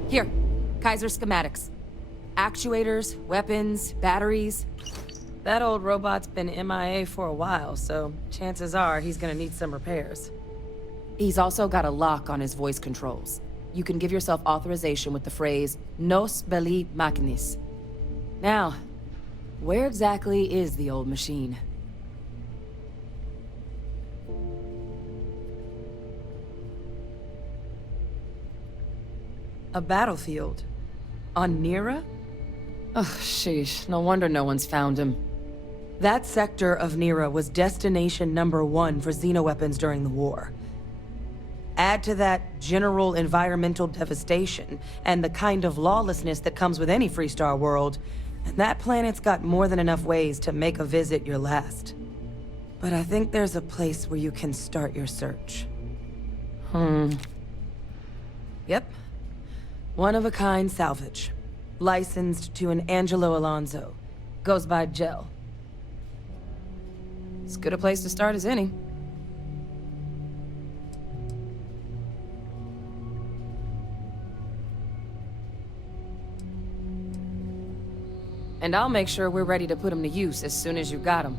Here, Kaiser schematics. Actuators, weapons, batteries. That old robot's been MIA for a while, so chances are he's gonna need some repairs. He's also got a lock on his voice controls. You can give yourself authorization with the phrase, Nos belli machinis. Now, where exactly is the old machine? A battlefield? On Nira? Ugh, sheesh. No wonder no one's found him. That sector of Nira was destination #1 for xenoweapons during the war. Add to that general environmental devastation and the kind of lawlessness that comes with any Freestar world, and that planet's got more than enough ways to make a visit your last. But I think there's a place where you can start your search. Yep. One-of-a-kind salvage. Licensed to an Angelo Alonso. Goes by Gel. As good a place to start as any. And I'll make sure we're ready to put them to use as soon as you got them.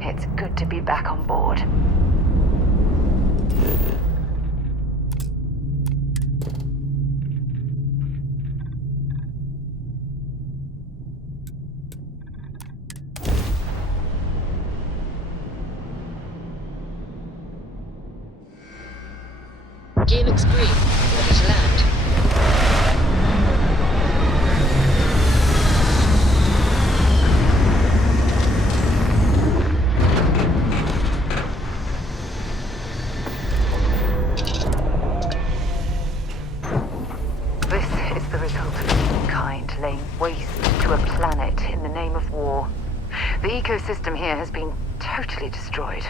It's good to be back on board. Gear looks green. Ready to land. laying waste to a planet in the name of war. The ecosystem here has been totally destroyed.